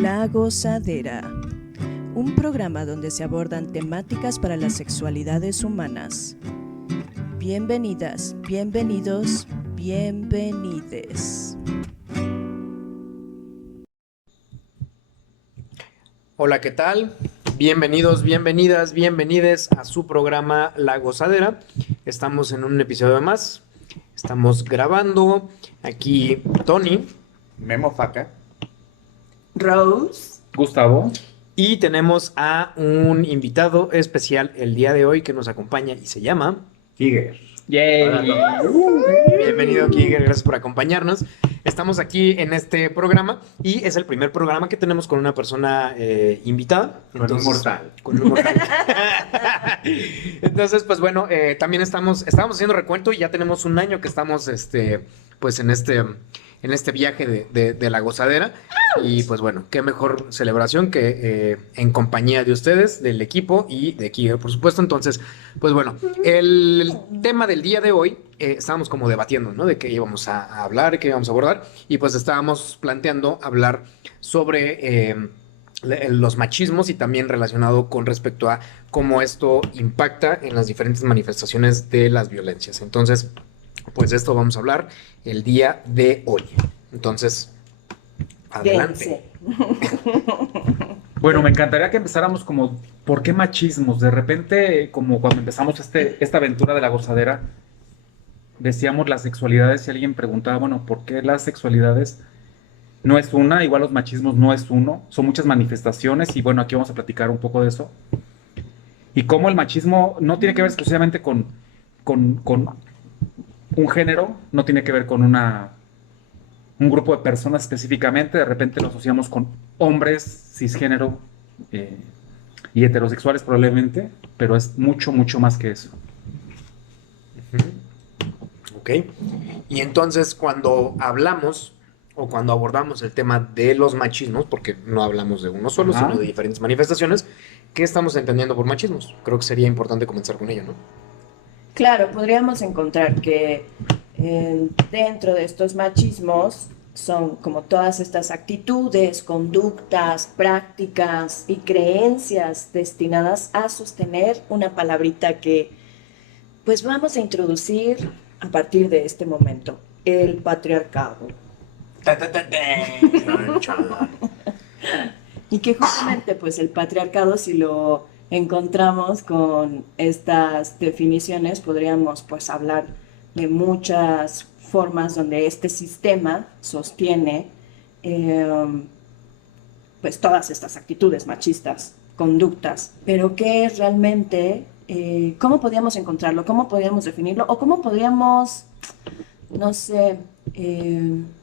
La Gozadera, un programa donde se abordan temáticas para las sexualidades humanas. Bienvenidas, bienvenidos, bienvenides. Hola, ¿qué tal? Bienvenidos, bienvenidas, bienvenides a su programa La Gozadera. Estamos en un episodio más. Estamos grabando. Aquí Tony, Memo Faca, Rose, Gustavo. y tenemos a un invitado especial el día de hoy que nos acompaña y se llama Tiger. Yay. Bienvenido, Kiger, gracias por acompañarnos. Estamos aquí en este programa y es el primer programa que tenemos con una persona invitada. Con un mortal. Con un mortal. Entonces, pues bueno, también estábamos haciendo recuento y ya tenemos un año que estamos pues en este viaje de la gozadera. Y pues bueno, qué mejor celebración que en compañía de ustedes, del equipo y de Kiger, por supuesto. Entonces, pues bueno, el tema del día de hoy, estábamos como debatiendo, ¿no? De qué íbamos a hablar, qué íbamos a abordar. Y pues estábamos planteando hablar sobre los machismos y también relacionado con respecto a cómo esto impacta en las diferentes manifestaciones de las violencias. Entonces, pues esto vamos a hablar el día de hoy. Entonces, adelante. Bueno, me encantaría que empezáramos como, ¿por qué machismos? De repente, como cuando empezamos esta aventura de la gozadera, decíamos las sexualidades y alguien preguntaba, bueno, ¿por qué las sexualidades no es una? Igual los machismos no es uno, son muchas manifestaciones y bueno, aquí vamos a platicar un poco de eso. Y cómo el machismo no tiene que ver exclusivamente con un género, no tiene que ver con un grupo de personas específicamente, de repente lo asociamos con hombres cisgénero y heterosexuales probablemente, pero es mucho, mucho más que eso. Ok. Y entonces cuando hablamos o cuando abordamos el tema de los machismos, porque no hablamos de uno solo, Ajá. sino de diferentes manifestaciones, ¿qué estamos entendiendo por machismos? Creo que sería importante comenzar con ello, ¿no? Claro, podríamos encontrar que dentro de estos machismos son como todas estas actitudes, conductas, prácticas y creencias destinadas a sostener una palabrita que pues vamos a introducir a partir de este momento, el patriarcado. Chan, chan. Y que justamente pues el patriarcado, si lo encontramos con estas definiciones, podríamos pues hablar de muchas formas donde este sistema sostiene pues todas estas actitudes machistas, conductas. Pero ¿qué es realmente? ¿Cómo podríamos encontrarlo? ¿Cómo podríamos definirlo? ¿O cómo podríamos, no sé,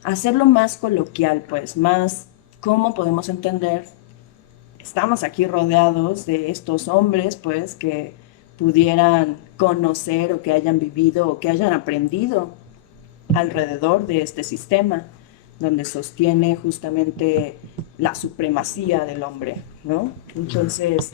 hacerlo más coloquial, pues, más cómo podemos entender? Estamos aquí rodeados de estos hombres, pues, que pudieran conocer o que hayan vivido o que hayan aprendido alrededor de este sistema, donde sostiene justamente la supremacía del hombre, ¿no? Entonces,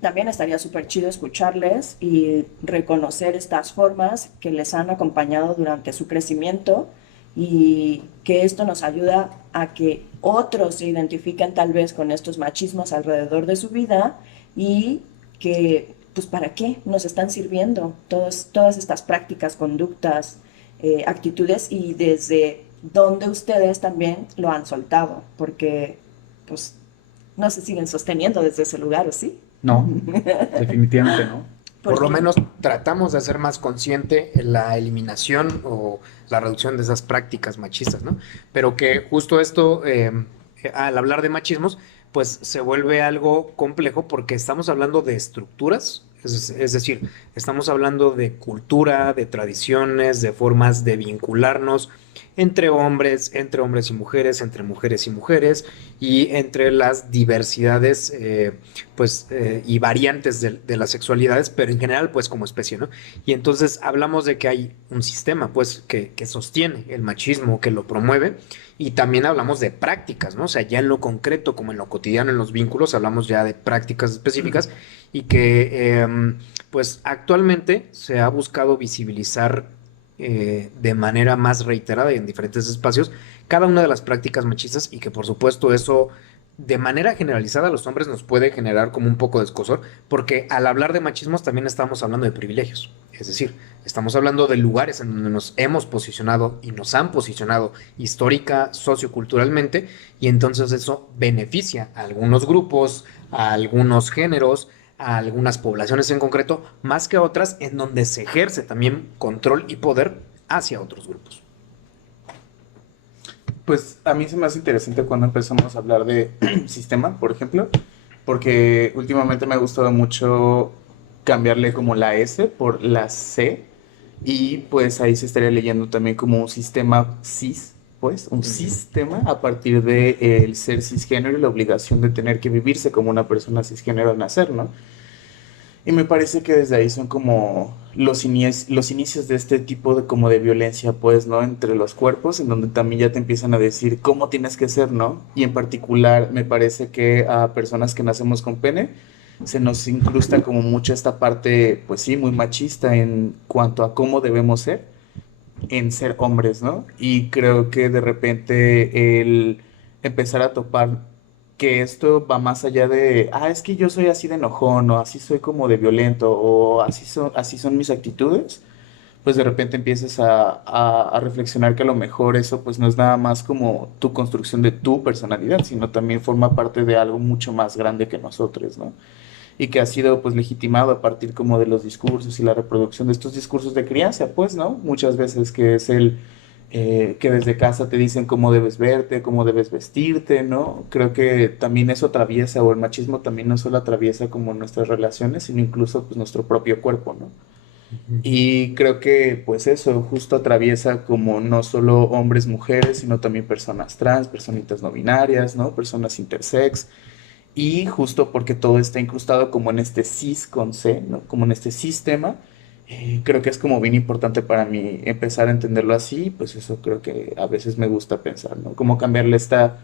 también estaría súper chido escucharles y reconocer estas formas que les han acompañado durante su crecimiento y que esto nos ayuda a que otros se identifiquen tal vez con estos machismos alrededor de su vida y que, pues, ¿para qué nos están sirviendo todas estas prácticas, conductas, actitudes y desde dónde ustedes también lo han soltado? Porque, pues, no se siguen sosteniendo desde ese lugar, ¿o sí? No, definitivamente no. Por lo Porque- menos tratamos de hacer más consciente la eliminación o la reducción de esas prácticas machistas, ¿no? Pero que justo esto, al hablar de machismos, pues se vuelve algo complejo porque estamos hablando de estructuras, es decir, estamos hablando de cultura, de tradiciones, de formas de vincularnos entre hombres y mujeres y entre las diversidades y variantes de las sexualidades, pero en general pues como especie, ¿no? Y entonces hablamos de que hay un sistema pues que sostiene el machismo, que lo promueve y también hablamos de prácticas, ¿no? O sea, ya en lo concreto como en lo cotidiano, en los vínculos, hablamos ya de prácticas específicas y que pues actualmente se ha buscado visibilizar de manera más reiterada y en diferentes espacios cada una de las prácticas machistas y que por supuesto eso de manera generalizada a los hombres nos puede generar como un poco de escozor, porque al hablar de machismos también estamos hablando de privilegios, es decir, estamos hablando de lugares en donde nos hemos posicionado y nos han posicionado histórica, socioculturalmente, y entonces eso beneficia a algunos grupos, a algunos géneros, a algunas poblaciones en concreto, más que a otras, en donde se ejerce también control y poder hacia otros grupos. Pues a mí se me hace interesante cuando empezamos a hablar de sistema, por ejemplo, porque últimamente me ha gustado mucho cambiarle como la S por la C, y pues ahí se estaría leyendo también como un sistema cis, pues un sistema a partir de el ser cisgénero y la obligación de tener que vivirse como una persona cisgénero al nacer, ¿no? Y me parece que desde ahí son como los inicios de este tipo de como de violencia, pues, ¿no? Entre los cuerpos, en donde también ya te empiezan a decir cómo tienes que ser, ¿no? Y en particular me parece que a personas que nacemos con pene se nos incrusta como mucho esta parte, pues sí, muy machista en cuanto a cómo debemos ser, en ser hombres, ¿no? Y creo que de repente el empezar a topar que esto va más allá de, es que yo soy así de enojón, o así soy como de violento, o así son mis actitudes, pues de repente empiezas a reflexionar que a lo mejor eso pues no es nada más como tu construcción de tu personalidad, sino también forma parte de algo mucho más grande que nosotros, ¿no? Y que ha sido pues legitimado a partir como de los discursos y la reproducción de estos discursos de crianza, pues, ¿no? Muchas veces que es que desde casa te dicen cómo debes verte, cómo debes vestirte, ¿no? Creo que también eso atraviesa, o el machismo también no solo atraviesa como nuestras relaciones, sino incluso pues nuestro propio cuerpo, ¿no? Y creo que pues eso justo atraviesa como no solo hombres, mujeres, sino también personas trans, personitas no binarias, ¿no? Personas intersex. Y justo porque todo está incrustado como en este cis con C, ¿no? Como en este sistema, creo que es como bien importante para mí empezar a entenderlo así, pues eso creo que a veces me gusta pensar, ¿no? Como cambiarle esta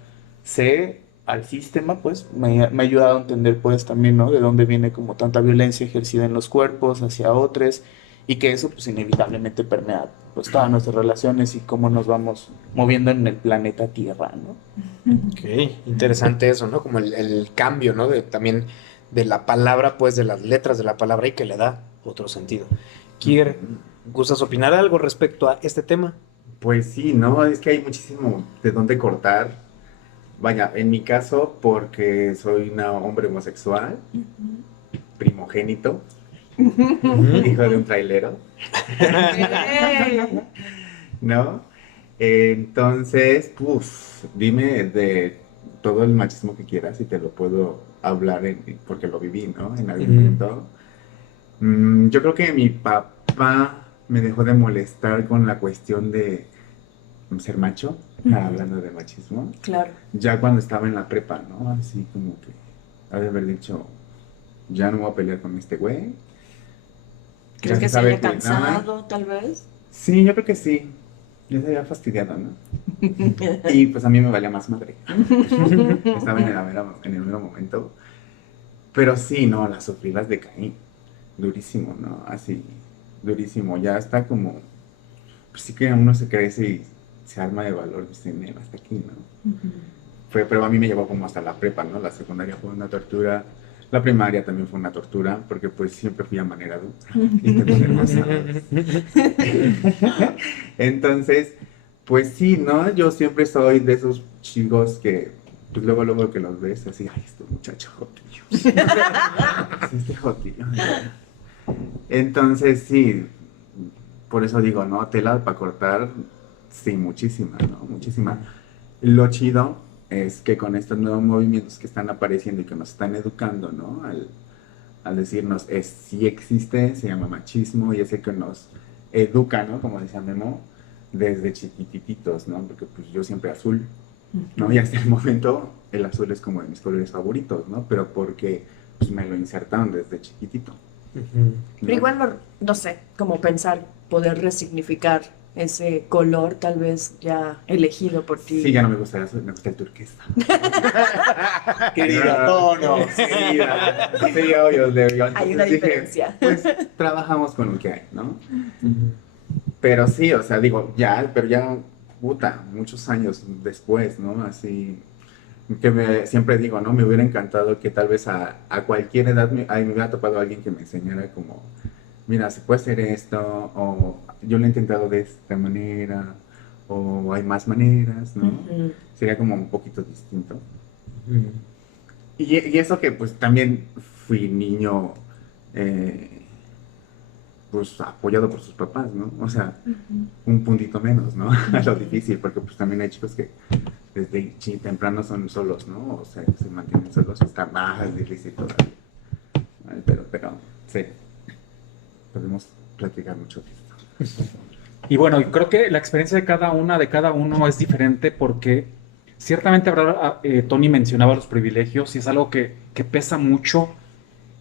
C al sistema, pues me ha ayudado a entender pues también, ¿no? De dónde viene como tanta violencia ejercida en los cuerpos hacia otros, y que eso pues inevitablemente permea pues todas nuestras relaciones y cómo nos vamos moviendo en el planeta Tierra, ¿no? Ok, interesante eso, ¿no? Como el cambio, ¿no? También de la palabra, pues de las letras de la palabra y que le da otro sentido. Kier, ¿gustas opinar algo respecto a este tema? Pues sí, ¿no? Es que hay muchísimo de dónde cortar. Vaya, en mi caso, porque soy un hombre homosexual, primogénito, hijo de un trailero, ¿no? Entonces, dime de todo el machismo que quieras y te lo puedo hablar porque lo viví, ¿no? En algún momento. Yo creo que mi papá me dejó de molestar con la cuestión de ser macho, hablando de machismo. Claro. Ya cuando estaba en la prepa, ¿no? Así como que ha de haber dicho, ya no voy a pelear con este güey. ¿Crees que se sabe haya cansado, tal vez? Sí, yo creo que sí. Ya se había fastidiado, ¿no? Y pues a mí me valía más madre. Estaba en el mero momento. Pero sí, no, las sufrí, las de Caín. Durísimo, ¿no? Así, durísimo. Ya está como... Pues sí que uno se crece y se arma de valor, dice, hasta aquí, ¿no? Pero a mí me llevó como hasta la prepa, ¿no? La secundaria fue una tortura. La primaria también fue una tortura, porque pues siempre fui amanerado y te poner más Entonces, pues sí, ¿no? Yo siempre soy de esos chicos que, pues luego que los ves, así, ay, estos muchachos jotillos. Este jotillo. Entonces, sí, por eso digo, ¿no? Tela para cortar, sí, muchísima, ¿no? Muchísima. Lo chido es que con estos nuevos movimientos que están apareciendo y que nos están educando, ¿no? Al decirnos, sí existe, se llama machismo, y es el que nos educa, ¿no? Como decía Memo, desde chiquititos, ¿no? Porque pues yo siempre azul, ¿no? Y hasta el momento el azul es como de mis colores favoritos, ¿no? Pero porque pues me lo insertaron desde chiquitito. ¿no? Pero igual, no sé, como pensar, poder resignificar ese color tal vez ya elegido por ti. Sí, ya no me gusta el azul, me gusta el turquesa. Querida tono. Sí, obvio. Hay una diferencia. Pues trabajamos con lo que hay, ¿no? Pero sí, o sea, digo, pero ya, puta, muchos años después, ¿no? Así, siempre digo, ¿no? Me hubiera encantado que tal vez a cualquier edad me hubiera topado alguien que me enseñara como, mira, se puede hacer esto, o yo lo he intentado de esta manera, o hay más maneras, ¿no? Ujú. Sería como un poquito distinto. Y eso que pues también fui niño, eh, pues apoyado por sus papás, ¿no? O sea, un puntito menos, ¿no? A lo difícil, porque pues también hay chicos que desde temprano son solos, ¿no? O sea, se mantienen solos, está más difícil todavía. Ay, pero, sí, podemos platicar mucho de esto. Y bueno, yo creo que la experiencia de cada uno es diferente porque ciertamente habrá, Tony mencionaba los privilegios y es algo que pesa mucho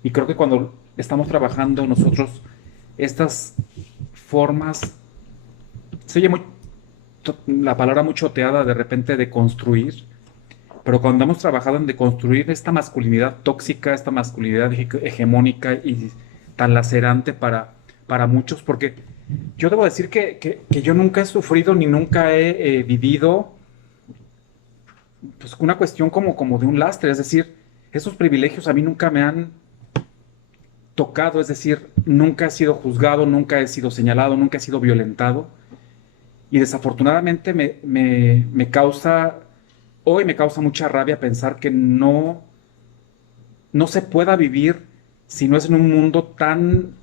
y creo que cuando estamos trabajando nosotros estas formas, se oye la palabra muy choteada de repente de construir, pero cuando hemos trabajado en deconstruir esta masculinidad tóxica, esta masculinidad hegemónica y tan lacerante para muchos, porque yo debo decir que yo nunca he sufrido ni nunca he vivido pues, una cuestión como de un lastre, es decir, esos privilegios a mí nunca me han tocado, es decir, nunca he sido juzgado, nunca he sido señalado, nunca he sido violentado y desafortunadamente hoy me causa mucha rabia pensar que no se pueda vivir si no es en un mundo tan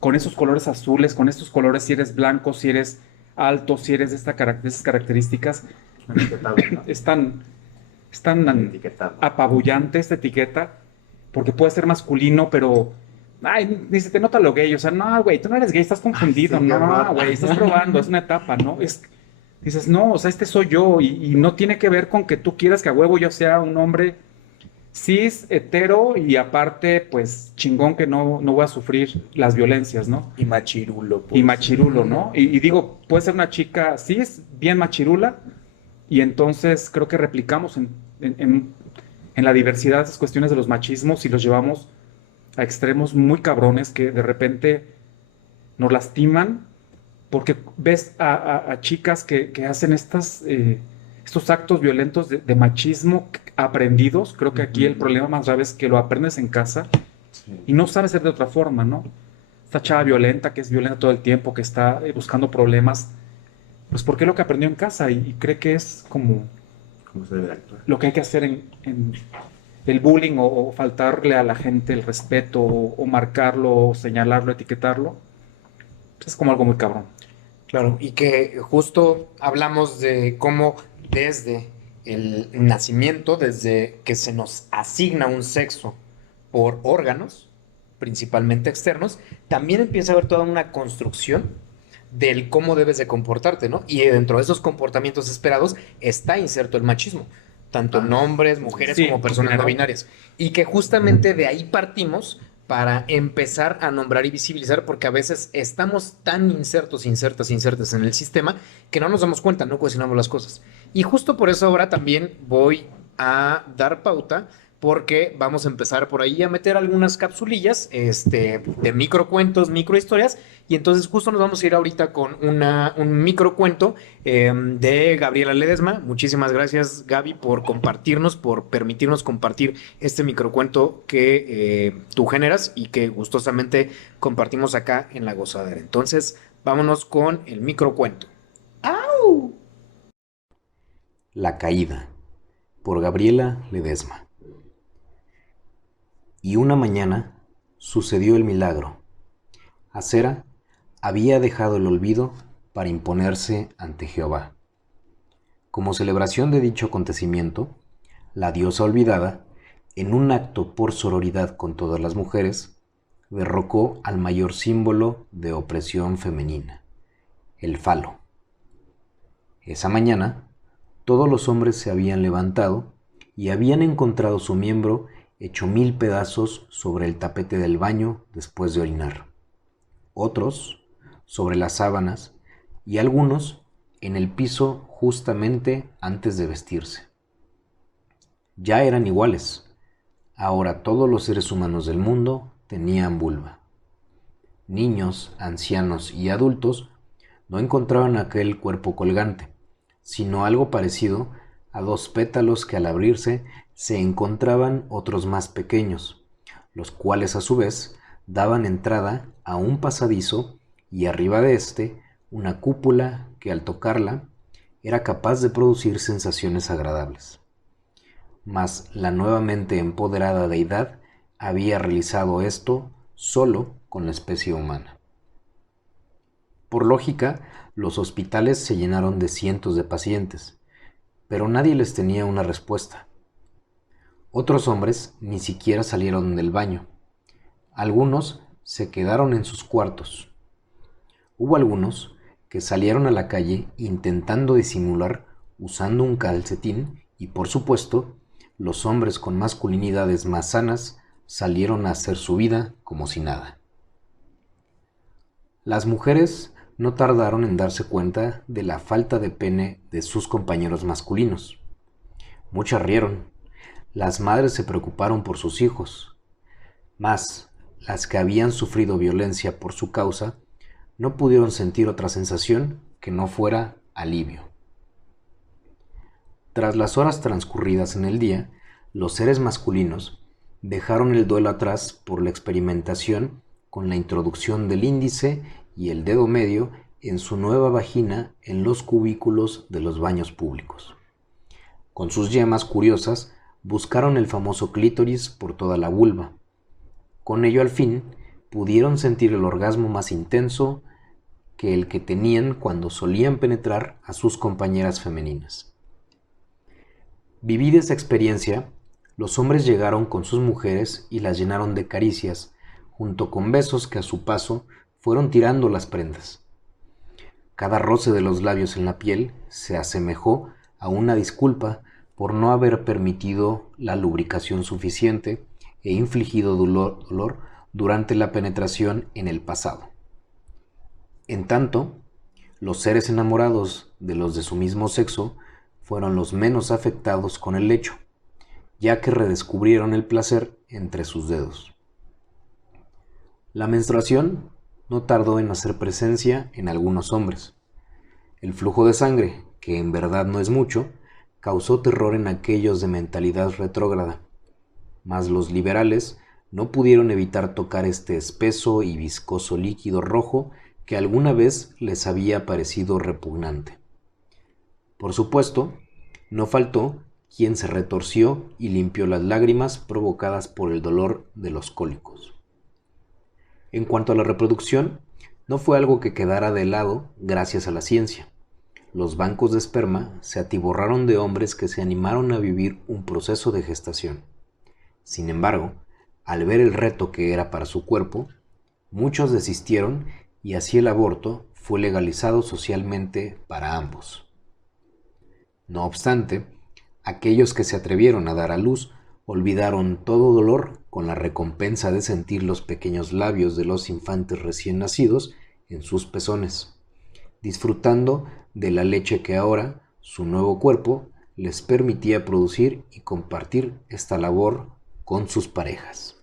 con esos colores azules, con estos colores, si eres blanco, si eres alto, si eres de esas características, Etiquetado, ¿no? es tan Etiquetado. apabullante esta etiqueta, porque puede ser masculino, pero, ay, ni se te nota lo gay, o sea, no, güey, tú no eres gay, estás confundido, Ay, sí, qué no, horror. güey, estás probando, es una etapa, ¿no? Dices, no, o sea, este soy yo, y no tiene que ver con que tú quieras que a huevo yo sea un hombre cis, hetero, y aparte, pues, chingón que no voy a sufrir las violencias, ¿no? Y machirulo, pues. Y machirulo, ¿no? Y digo, puede ser una chica cis, bien machirula, y entonces creo que replicamos en la diversidad de esas cuestiones de los machismos y los llevamos a extremos muy cabrones que de repente nos lastiman porque ves a chicas que hacen estos actos violentos de machismo aprendidos. Creo que aquí el problema más grave es que lo aprendes en casa Sí. y no sabes ser de otra forma, ¿no? Esta chava violenta, que es violenta todo el tiempo, que está buscando problemas, pues porque es lo que aprendió en casa y cree que es como ¿Cómo se debe actuar? lo que hay que hacer en el bullying o faltarle a la gente el respeto o marcarlo, o señalarlo, etiquetarlo. Pues es como algo muy cabrón. Claro, y que justo hablamos de cómo desde el nacimiento, desde que se nos asigna un sexo por órganos, principalmente externos, también empieza a haber toda una construcción del cómo debes de comportarte, ¿no? Y dentro de esos comportamientos esperados está inserto el machismo, tanto en hombres, mujeres Sí, como personas en no general. binarias. Y que justamente de ahí partimos para empezar a nombrar y visibilizar, porque a veces estamos tan insertas en el sistema que no nos damos cuenta, no cuestionamos las cosas. Y justo por eso ahora también voy a dar pauta, porque vamos a empezar por ahí a meter algunas capsulillas, de microcuentos, microhistorias, y entonces justo nos vamos a ir ahorita con un microcuento de Gabriela Ledesma. Muchísimas gracias, Gaby, por compartirnos, por permitirnos compartir este microcuento que tú generas y que gustosamente compartimos acá en La Gozadera. Entonces, vámonos con el microcuento. La caída, por Gabriela Ledesma. Y una mañana sucedió el milagro. Acera había dejado el olvido para imponerse ante Jehová. Como celebración de dicho acontecimiento, la diosa olvidada, en un acto por sororidad con todas las mujeres, derrocó al mayor símbolo de opresión femenina, el falo. Esa mañana, todos los hombres se habían levantado y habían encontrado su miembro hecho 1000 pedazos sobre el tapete del baño después de orinar, otros sobre las sábanas y algunos en el piso justamente antes de vestirse. Ya eran iguales. Ahora todos los seres humanos del mundo tenían vulva. Niños, ancianos y adultos no encontraron aquel cuerpo colgante, sino algo parecido a 2 pétalos que al abrirse se encontraban otros más pequeños, los cuales a su vez daban entrada a un pasadizo y arriba de este una cúpula que al tocarla era capaz de producir sensaciones agradables. Mas la nuevamente empoderada deidad había realizado esto solo con la especie humana. Por lógica, los hospitales se llenaron de cientos de pacientes, pero nadie les tenía una respuesta. Otros hombres ni siquiera salieron del baño. Algunos se quedaron en sus cuartos. Hubo algunos que salieron a la calle intentando disimular usando un calcetín y, por supuesto, los hombres con masculinidades más sanas salieron a hacer su vida como si nada. Las mujeres no tardaron en darse cuenta de la falta de pene de sus compañeros masculinos. Muchas rieron. Las madres se preocuparon por sus hijos. Mas las que habían sufrido violencia por su causa no pudieron sentir otra sensación que no fuera alivio. Tras las horas transcurridas en el día, los seres masculinos dejaron el duelo atrás por la experimentación con la introducción del índice y el dedo medio en su nueva vagina en los cubículos de los baños públicos. Con sus yemas curiosas buscaron el famoso clítoris por toda la vulva. Con ello al fin pudieron sentir el orgasmo más intenso que el que tenían cuando solían penetrar a sus compañeras femeninas. Vivida esa experiencia, los hombres llegaron con sus mujeres y las llenaron de caricias, junto con besos que a su paso fueron tirando las prendas. Cada roce de los labios en la piel se asemejó a una disculpa por no haber permitido la lubricación suficiente e infligido dolor durante la penetración en el pasado. En tanto, los seres enamorados de los de su mismo sexo fueron los menos afectados con el hecho, ya que redescubrieron el placer entre sus dedos. La menstruación no tardó en hacer presencia en algunos hombres. El flujo de sangre, que en verdad no es mucho, causó terror en aquellos de mentalidad retrógrada, mas los liberales no pudieron evitar tocar este espeso y viscoso líquido rojo que alguna vez les había parecido repugnante. Por supuesto, no faltó quien se retorció y limpió las lágrimas provocadas por el dolor de los cólicos. En cuanto a la reproducción, no fue algo que quedara de lado gracias a la ciencia. Los bancos de esperma se atiborraron de hombres que se animaron a vivir un proceso de gestación. Sin embargo, al ver el reto que era para su cuerpo, muchos desistieron y así el aborto fue legalizado socialmente para ambos. No obstante, aquellos que se atrevieron a dar a luz olvidaron todo dolor con la recompensa de sentir los pequeños labios de los infantes recién nacidos en sus pezones, disfrutando de la leche que ahora su nuevo cuerpo les permitía producir y compartir esta labor con sus parejas.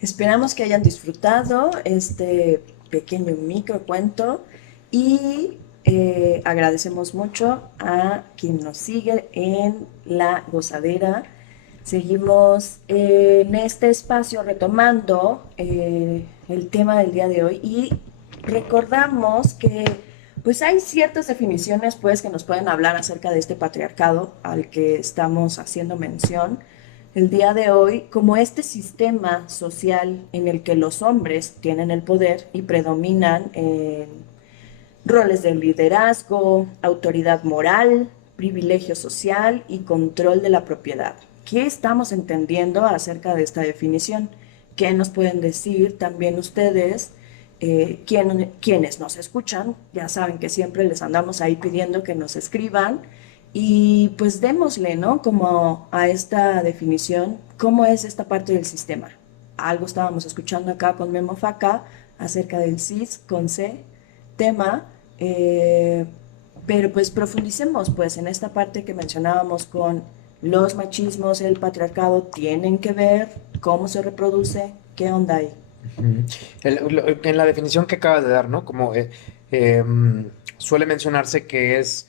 Esperamos que hayan disfrutado este pequeño microcuento y agradecemos mucho a quien nos sigue en La Gozadera. Seguimos en este espacio retomando el tema del día de hoy y recordamos que pues hay ciertas definiciones pues que nos pueden hablar acerca de este patriarcado al que estamos haciendo mención el día de hoy, como este sistema social en el que los hombres tienen el poder y predominan en roles de liderazgo, autoridad moral, privilegio social y control de la propiedad. ¿Qué estamos entendiendo acerca de esta definición? ¿Qué nos pueden decir también ustedes? Quienes nos escuchan, ya saben que siempre les andamos ahí pidiendo que nos escriban y pues démosle, ¿no? Como a esta definición, ¿cómo es esta parte del sistema? Algo estábamos escuchando acá con Memo Faca acerca del cis con C, tema, pero pues profundicemos pues en esta parte que mencionábamos con los machismos, el patriarcado, tienen que ver, cómo se reproduce, qué onda ahí. Ujú. En la definición que acabas de dar, ¿no? Como suele mencionarse que es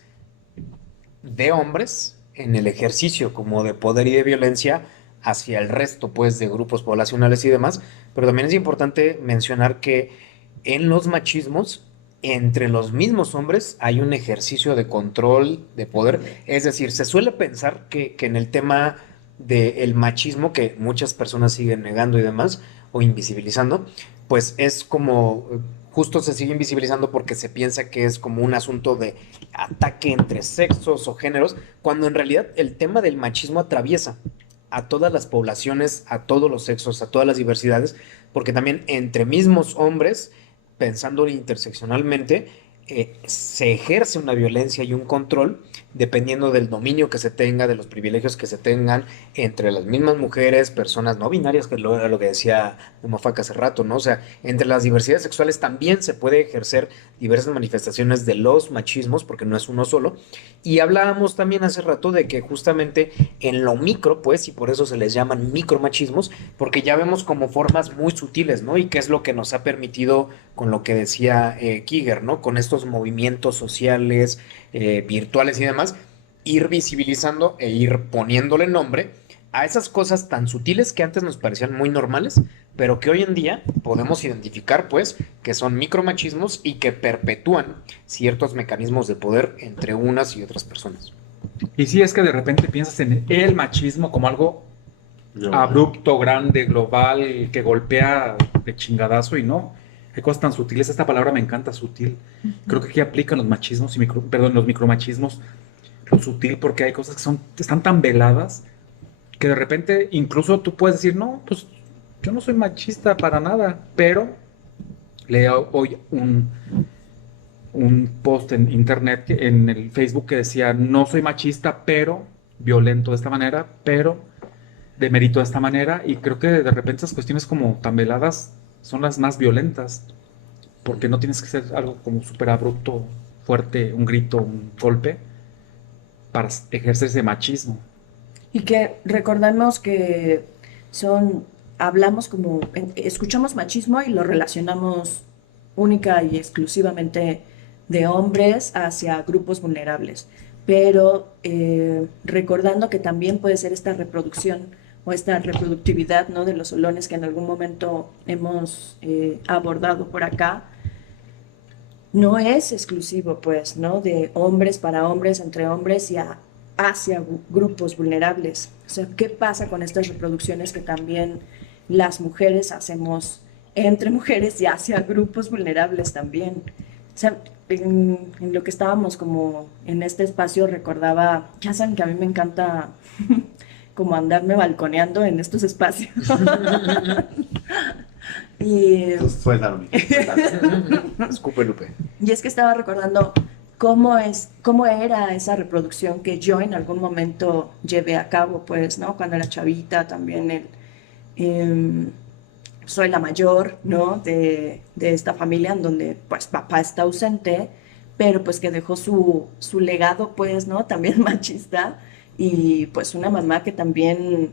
de hombres en el ejercicio como de poder y de violencia hacia el resto, pues, de grupos poblacionales y demás, pero también es importante mencionar que en los machismos, entre los mismos hombres, hay un ejercicio de control, de poder, es decir, se suele pensar que en el tema del machismo, que muchas personas siguen negando y demás, o invisibilizando, pues es como, justo se sigue invisibilizando porque se piensa que es como un asunto de ataque entre sexos o géneros, cuando en realidad el tema del machismo atraviesa a todas las poblaciones, a todos los sexos, a todas las diversidades, porque también entre mismos hombres, pensando interseccionalmente, se ejerce una violencia y un control dependiendo del dominio que se tenga, de los privilegios que se tengan entre las mismas mujeres, personas no binarias, que era lo que decía Mofaca hace rato, ¿no? O sea, entre las diversidades sexuales también se puede ejercer diversas manifestaciones de los machismos, porque no es uno solo. Y hablábamos también hace rato de que justamente en lo micro, pues, y por eso se les llaman micromachismos, porque ya vemos como formas muy sutiles, ¿no? Y qué es lo que nos ha permitido, con lo que decía Kiger, ¿no? Con estos movimientos sociales, virtuales y demás, ir visibilizando e ir poniéndole nombre a esas cosas tan sutiles que antes nos parecían muy normales, pero que hoy en día podemos identificar, pues, que son micromachismos y que perpetúan ciertos mecanismos de poder entre unas y otras personas. Y sí, es que de repente piensas en el machismo como algo abrupto, grande, global, que golpea de chingadazo y no. Hay cosas tan sutiles. Esta palabra me encanta, sutil. Creo que aquí aplican los machismos y los micromachismos, lo sutil, porque hay cosas están tan veladas que de repente incluso tú puedes decir, no, pues yo no soy machista para nada, pero leo hoy un post en internet, en el Facebook, que decía, no soy machista, pero violento de esta manera, pero demerito de esta manera, y creo que de repente esas cuestiones como tan veladas son las más violentas, porque no tienes que ser algo como súper abrupto, fuerte, un grito, un golpe, para ejercer ese machismo. Y que recordamos que hablamos como, escuchamos machismo y lo relacionamos única y exclusivamente de hombres hacia grupos vulnerables. Pero recordando que también puede ser esta reproducción o esta reproductividad, ¿no? De los solones que en algún momento hemos abordado por acá, no es exclusivo, pues, ¿no? De hombres para hombres, entre hombres y hacia grupos vulnerables. O sea, ¿qué pasa con estas reproducciones que también las mujeres hacemos entre mujeres y hacia grupos vulnerables también? O sea, en lo que estábamos como en este espacio recordaba, ya saben que a mí me encanta como andarme balconeando en estos espacios. Y Suéltalo, Escupe Lupe. Y es que estaba recordando cómo era esa reproducción que yo en algún momento llevé a cabo, pues, ¿no? Cuando era chavita, también soy la mayor, ¿no? De esta familia en donde, pues, papá está ausente, pero pues que dejó su legado, pues, ¿no? También machista, y pues una mamá que también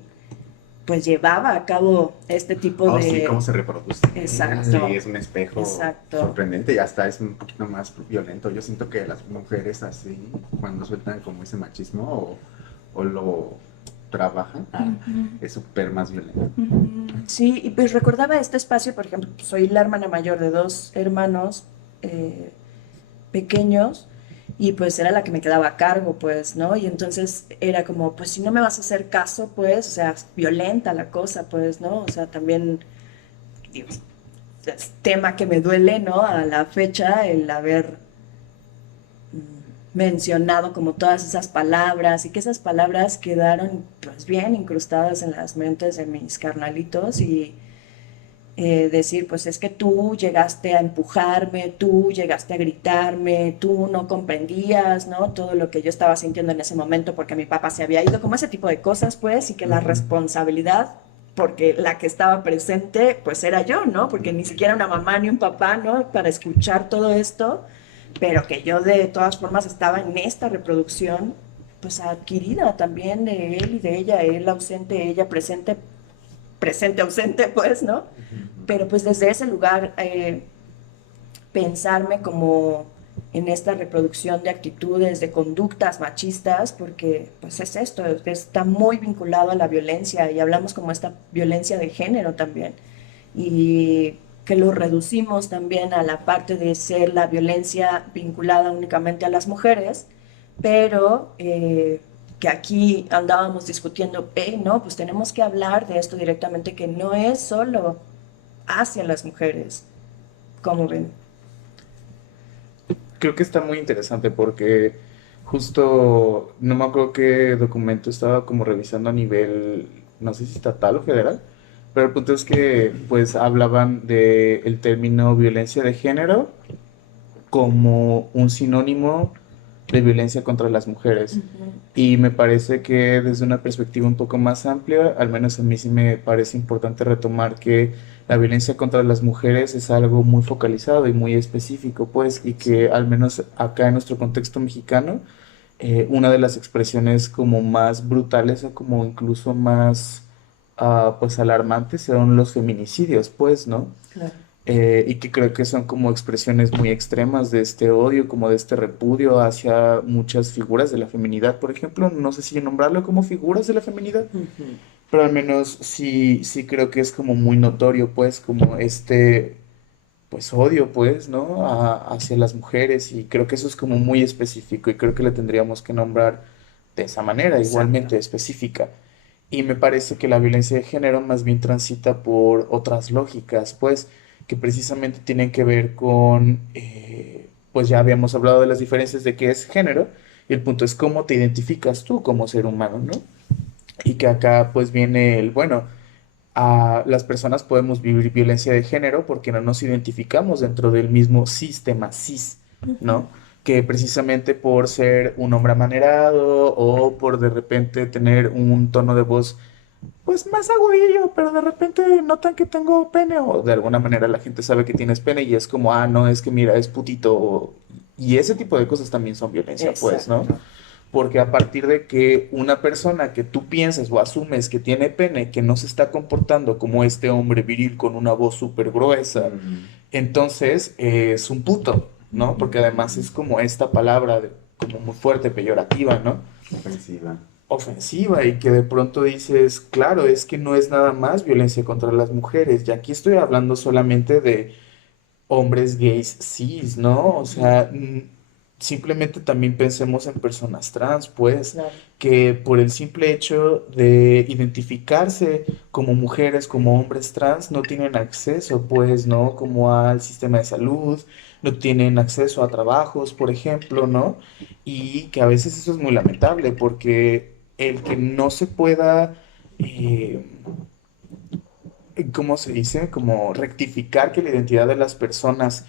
pues llevaba a cabo este tipo de... Sí, cómo se reproduce. Exacto. Sí, es un espejo Exacto. sorprendente y hasta es un poquito más violento. Yo siento que las mujeres así, cuando sueltan como ese machismo o lo trabajan, es súper más violento. Sí, y pues recordaba este espacio, por ejemplo, soy la hermana mayor de dos hermanos pequeños, y pues era la que me quedaba a cargo, pues, ¿no? Y entonces era como, pues si no me vas a hacer caso, pues, o sea, violenta la cosa, pues, ¿no? O sea, también, digo, es tema que me duele, ¿no? A la fecha, el haber mencionado como todas esas palabras y que esas palabras quedaron, pues, bien incrustadas en las mentes de mis carnalitos y decir, pues es que tú llegaste a empujarme, tú llegaste a gritarme, tú no comprendías, ¿no? Todo lo que yo estaba sintiendo en ese momento porque mi papá se había ido, como ese tipo de cosas, pues, y que la responsabilidad, porque la que estaba presente, pues era yo, ¿no? Porque ni siquiera una mamá ni un papá, ¿no? Para escuchar todo esto, pero que yo de todas formas estaba en esta reproducción, pues adquirida también de él y de ella, él ausente, ella presente, ausente, pues, ¿no? pero pues desde ese lugar pensarme como en esta reproducción de actitudes, de conductas machistas, porque pues es esto, está muy vinculado a la violencia y hablamos como esta violencia de género también, y que lo reducimos también a la parte de ser la violencia vinculada únicamente a las mujeres, pero que aquí andábamos discutiendo, no, pues tenemos que hablar de esto directamente, que no es solo hacia las mujeres. ¿Cómo ven? Creo que está muy interesante porque justo, no me acuerdo qué documento estaba como revisando a nivel, no sé si estatal o federal, pero el punto es que pues hablaban de el término violencia de género como un sinónimo de violencia contra las mujeres. Y me parece que desde una perspectiva un poco más amplia, al menos a mí sí me parece importante retomar que la violencia contra las mujeres es algo muy focalizado y muy específico, pues, y que al menos acá en nuestro contexto mexicano, una de las expresiones como más brutales o como incluso más, pues, alarmantes son los feminicidios, pues, ¿no? Claro. Y que creo que son como expresiones muy extremas de este odio, como de este repudio hacia muchas figuras de la feminidad, por ejemplo. No sé si nombrarlo como figuras de la feminidad, pero al menos sí creo que es como muy notorio, pues, como este, pues, odio, pues, ¿no? Hacia las mujeres, y creo que eso es como muy específico, y creo que le tendríamos que nombrar de esa manera, igualmente específica. Y me parece que la violencia de género más bien transita por otras lógicas, pues, que precisamente tienen que ver con, pues ya habíamos hablado de las diferencias de qué es género, y el punto es cómo te identificas tú como ser humano, ¿no? Y que acá pues viene el, bueno, las personas podemos vivir violencia de género porque no nos identificamos dentro del mismo sistema cis, ¿no? Que precisamente por ser un hombre amanerado o por de repente tener un tono de voz pues más agudillo, pero de repente notan que tengo pene o de alguna manera la gente sabe que tienes pene y es como, no, es que mira, es putito. Y ese tipo de cosas también son violencia, pues, ¿no? Porque a partir de que una persona que tú piensas o asumes que tiene pene, que no se está comportando como este hombre viril con una voz súper gruesa, entonces es un puto, ¿no? Porque además es como esta palabra como muy fuerte, peyorativa, ¿no? Ofensiva, y que de pronto dices, claro, es que no es nada más violencia contra las mujeres, y aquí estoy hablando solamente de hombres gays cis, ¿no? O sea, simplemente también pensemos en personas trans, pues, Claro. que por el simple hecho de identificarse como mujeres, como hombres trans, no tienen acceso, pues, ¿no? Como al sistema de salud, no tienen acceso a trabajos, por ejemplo, ¿no? Y que a veces eso es muy lamentable, porque el que no se pueda, ¿cómo se dice? Como rectificar que la identidad de las personas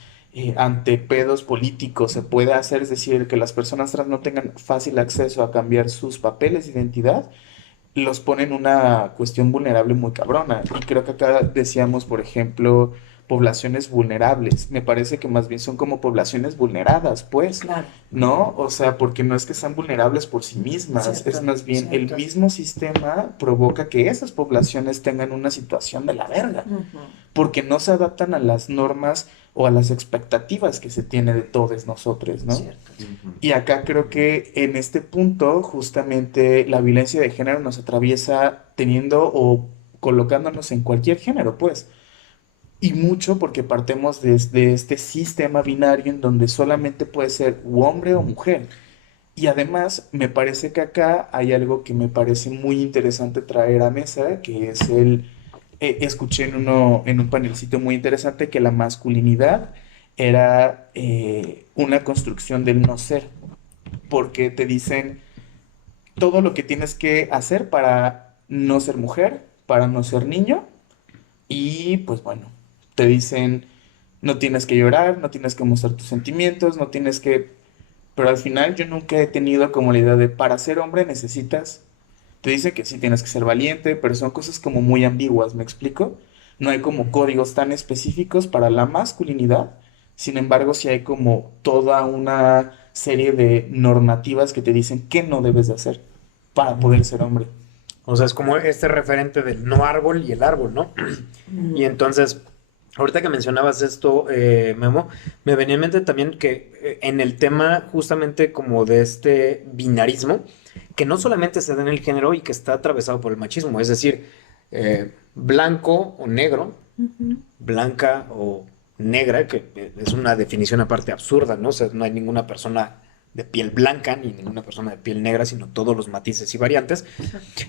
ante pedos políticos se pueda hacer, es decir, que las personas trans no tengan fácil acceso a cambiar sus papeles de identidad, los pone en una cuestión vulnerable muy cabrona. Y creo que acá decíamos, por ejemplo, poblaciones vulnerables. Me parece que más bien son como poblaciones vulneradas, pues, Claro. ¿no? O sea, porque no es que sean vulnerables por sí mismas, Cierto, es más bien el cierto. mismo sistema provoca que esas poblaciones tengan una situación de la verga, porque no se adaptan a las normas o a las expectativas que se tiene de todos nosotros, ¿no? Cierto. Y acá creo que en este punto justamente la violencia de género nos atraviesa teniendo o colocándonos en cualquier género, pues. Y mucho porque partemos desde este sistema binario en donde solamente puede ser u hombre o mujer. Y además me parece que acá hay algo que me parece muy interesante traer a mesa, que es escuché en un panelcito muy interesante que la masculinidad era una construcción del no ser, porque te dicen todo lo que tienes que hacer para no ser mujer, para no ser niño, y pues bueno, te dicen no tienes que llorar, no tienes que mostrar tus sentimientos, no tienes que... Pero al final yo nunca he tenido como la idea de para ser hombre necesitas... Te dice que sí tienes que ser valiente, pero son cosas como muy ambiguas, ¿me explico? No hay como códigos tan específicos para la masculinidad, sin embargo sí hay como toda una serie de normativas que te dicen qué no debes de hacer para poder ser hombre. O sea, es como este referente del no árbol y el árbol, ¿no? Y entonces, Ahorita que mencionabas esto, Memo, me venía en mente también que en el tema justamente como de este binarismo, que no solamente se da en el género y que está atravesado por el machismo, es decir, blanco o negro, blanca o negra, que es una definición aparte absurda, ¿no? O sea, no hay ninguna persona de piel blanca ni ninguna persona de piel negra, sino todos los matices y variantes.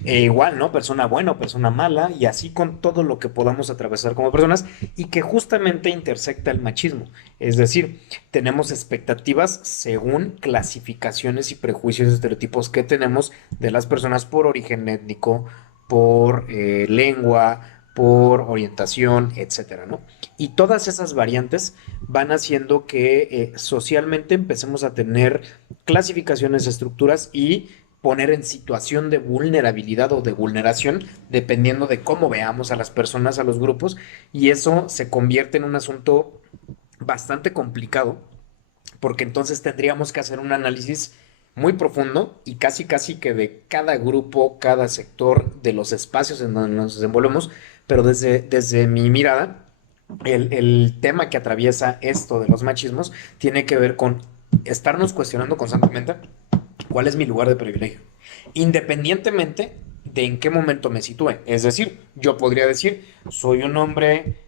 Igual, ¿no? Persona buena o persona mala, y así con todo lo que podamos atravesar como personas, y que justamente intersecta el machismo. Es decir, tenemos expectativas según clasificaciones y prejuicios y estereotipos que tenemos de las personas por origen étnico, por lengua, por orientación, etcétera, ¿no? Y todas esas variantes van haciendo que socialmente empecemos a tener clasificaciones, estructuras y poner en situación de vulnerabilidad o de vulneración, dependiendo de cómo veamos a las personas, a los grupos, y eso se convierte en un asunto bastante complicado, porque entonces tendríamos que hacer un análisis muy profundo y casi casi que de cada grupo, cada sector, de los espacios en donde nos desenvolvemos, pero desde mi mirada, el tema que atraviesa esto de los machismos tiene que ver con estarnos cuestionando constantemente cuál es mi lugar de privilegio, independientemente de en qué momento me sitúe. Es decir, yo podría decir, soy un hombre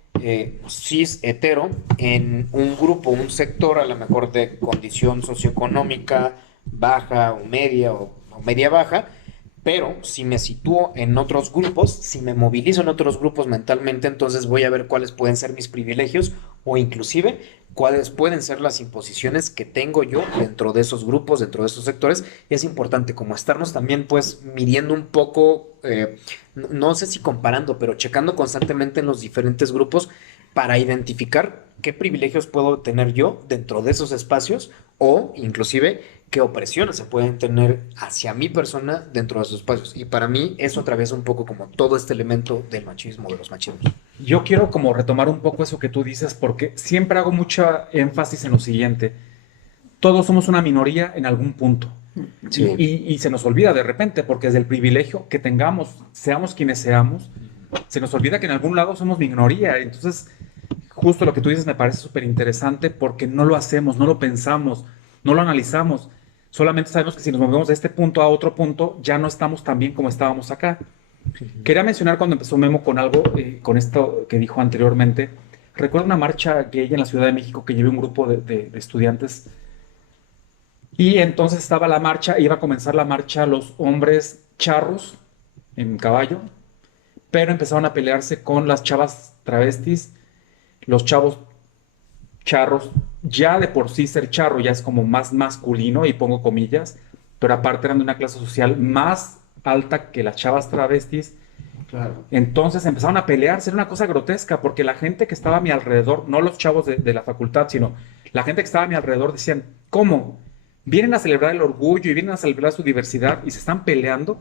cis hetero en un grupo, un sector a lo mejor de condición socioeconómica baja o media baja, pero si me sitúo en otros grupos, si me movilizo en otros grupos mentalmente, entonces voy a ver cuáles pueden ser mis privilegios o inclusive cuáles pueden ser las imposiciones que tengo yo dentro de esos grupos, dentro de esos sectores. Y es importante como estarnos también pues midiendo un poco, no sé si comparando, pero checando constantemente en los diferentes grupos para identificar qué privilegios puedo tener yo dentro de esos espacios o inclusive qué opresiones se pueden tener hacia mi persona dentro de esos espacios. Y para mí eso atraviesa un poco como todo este elemento del machismo, de los machismos. Yo quiero como retomar un poco eso que tú dices, porque siempre hago mucha énfasis en lo siguiente. Todos somos una minoría en algún punto. Sí. Y se nos olvida de repente, porque desde el privilegio que tengamos, seamos quienes seamos, se nos olvida que en algún lado somos minoría. Entonces, justo lo que tú dices me parece súper interesante porque no lo hacemos, no lo pensamos, no lo analizamos. Solamente sabemos que si nos movemos de este punto a otro punto, ya no estamos tan bien como estábamos acá. Quería mencionar cuando empezó Memo con algo, con esto que dijo anteriormente. Recuerdo una marcha gay en la Ciudad de México que llevé un grupo de estudiantes. Y entonces estaba la marcha, iba a comenzar la marcha los hombres charros en caballo, pero empezaron a pelearse con las chavas travestis, los chavos charros. Ya de por sí ser charro ya es como más masculino, y pongo comillas, pero aparte eran de una clase social más alta que las chavas travestis. Claro. Entonces empezaron a pelearse, era una cosa grotesca, porque la gente que estaba a mi alrededor, no los chavos de la facultad, sino la gente que estaba a mi alrededor decían, ¿cómo? Vienen a celebrar el orgullo y vienen a celebrar su diversidad y se están peleando.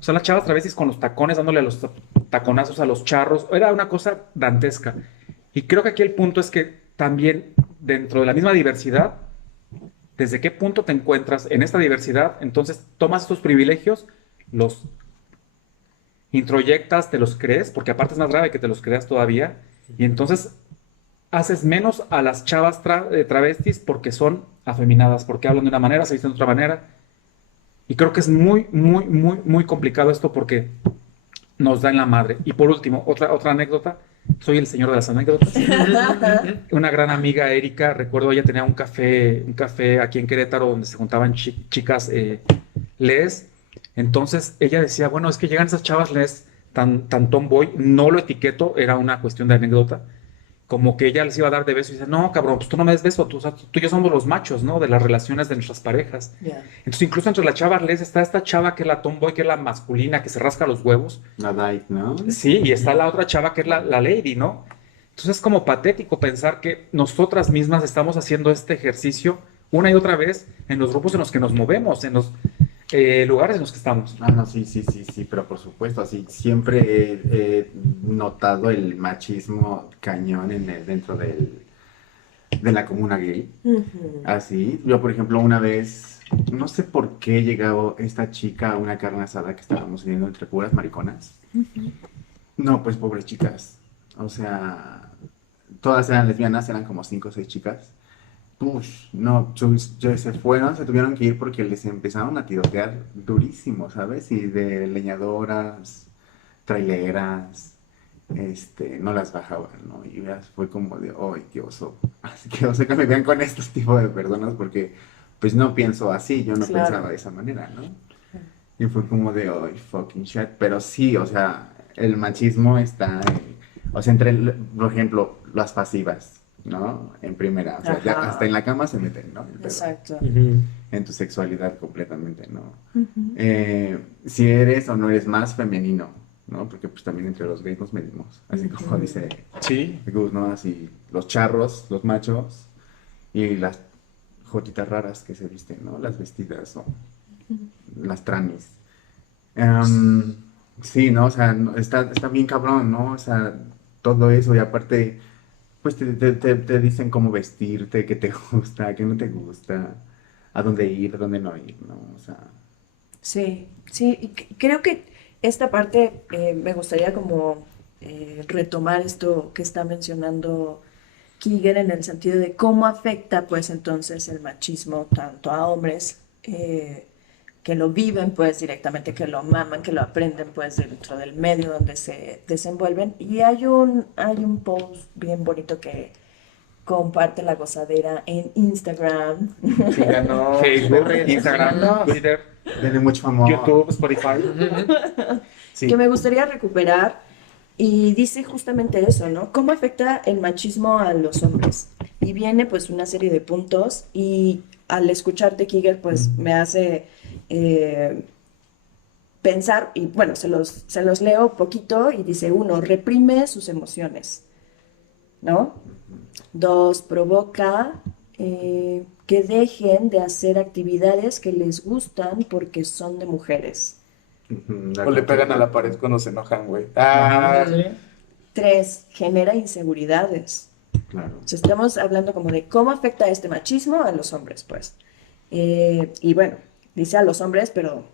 O sea, las chavas travestis con los tacones, dándole a los taconazos a los charros, era una cosa dantesca. Y creo que aquí el punto es que también dentro de la misma diversidad, desde qué punto te encuentras en esta diversidad, entonces tomas estos privilegios, los introyectas, te los crees, porque aparte es más grave que te los creas todavía, y entonces haces menos a las chavas travestis porque son afeminadas, porque hablan de una manera, se dicen de otra manera. Y creo que es muy, muy, muy, muy complicado esto porque nos da en la madre. Y por último, otra anécdota. Soy el señor de las anécdotas. Una gran amiga, Erika, recuerdo, ella tenía un café aquí en Querétaro donde se juntaban chicas les. Entonces ella decía, bueno, es que llegan esas chavas les tan tomboy, no lo etiqueto, era una cuestión de anécdota, como que ella les iba a dar de beso y dice, no, cabrón, pues tú no me des beso, tú y yo somos los machos, ¿no? De las relaciones de nuestras parejas. Yeah. Entonces incluso entre las chavas les está esta chava que es la tomboy, que es la masculina, que se rasca los huevos. La dyke, ¿no? Sí, y está la otra chava que es la lady, ¿no? Entonces es como patético pensar que nosotras mismas estamos haciendo este ejercicio una y otra vez en los grupos en los que nos movemos, en los lugares en los que estamos. Ah, no, sí, pero por supuesto, así siempre he notado el machismo cañón dentro de la comuna gay. Así, yo por ejemplo una vez, no sé por qué llegó esta chica a una carne asada que estábamos viendo entre puras mariconas. No, pues pobres chicas, o sea, todas eran lesbianas, eran como 5 o 6 chicas. Push, no, se fueron, se tuvieron que ir porque les empezaron a tirotear durísimo, ¿sabes? Y de leñadoras, traileras, no las bajaban, ¿no? Y ya fue como de, ¡ay, qué oso! Así que oso que me vean con estos tipos de personas porque, pues no pienso así, yo no Claro. pensaba de esa manera, ¿no? Y fue como de, ¡ay, fucking shit! Pero sí, o sea, el machismo está, o sea, por ejemplo, las pasivas, ¿no? En primera, o sea, ya Ajá. hasta en la cama se meten, ¿no? El pedo. Exacto. En tu sexualidad completamente, ¿no? Ujú. Si eres o no eres más femenino, ¿no? Porque pues también entre los gays nos medimos, así como Ujú. dice Sí. Gus, ¿no? Así los charros, los machos y las jotitas raras que se visten, ¿no? Las vestidas o las tranis. Em, sí, ¿no? O sea, está bien cabrón, ¿no? O sea, todo eso y aparte, pues te dicen cómo vestirte, qué te gusta, qué no te gusta, a dónde ir, a dónde no ir, ¿no? O sea, Sí, sí, y creo que esta parte me gustaría como retomar esto que está mencionando Kiger en el sentido de cómo afecta pues entonces el machismo tanto a hombres que lo viven pues directamente, que lo maman, que lo aprenden pues dentro del medio donde se desenvuelven. Y hay un post bien bonito que comparte la gozadera en Instagram. Sí, ganó Facebook, Instagram, Instagram, Twitter, tiene mucho amor. YouTube, Spotify. Sí. Que me gustaría recuperar y dice justamente eso, ¿no? ¿Cómo afecta el machismo a los hombres? Y viene pues una serie de puntos y al escucharte, Kiger, pues me hace pensar, y bueno, se los leo poquito y dice, uno, reprime sus emociones, ¿no? Dos, provoca que dejen de hacer actividades que les gustan porque son de mujeres. O le pegan a la pared cuando se enojan, güey. Ah, Tres, genera inseguridades. Claro. O sea, estamos hablando como de cómo afecta este machismo a los hombres, pues. Y bueno, dice a los hombres, pero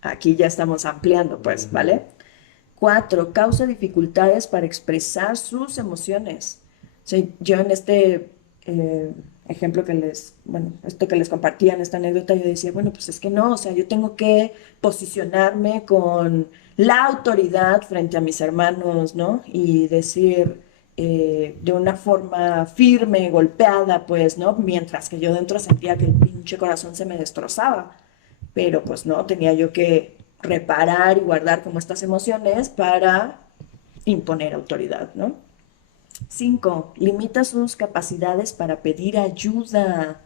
aquí ya estamos ampliando, pues, ¿vale? Cuatro, causa dificultades para expresar sus emociones. O sea, yo en este ejemplo bueno, esto que les compartía en esta anécdota, yo decía, bueno, pues es que no, o sea, yo tengo que posicionarme con la autoridad frente a mis hermanos, ¿no? Y decir de una forma firme, golpeada, pues, ¿no? Mientras que yo dentro sentía que el pinche corazón se me destrozaba. Pero pues no, tenía yo que reparar y guardar como estas emociones para imponer autoridad, ¿no? Cinco, limita sus capacidades para pedir ayuda.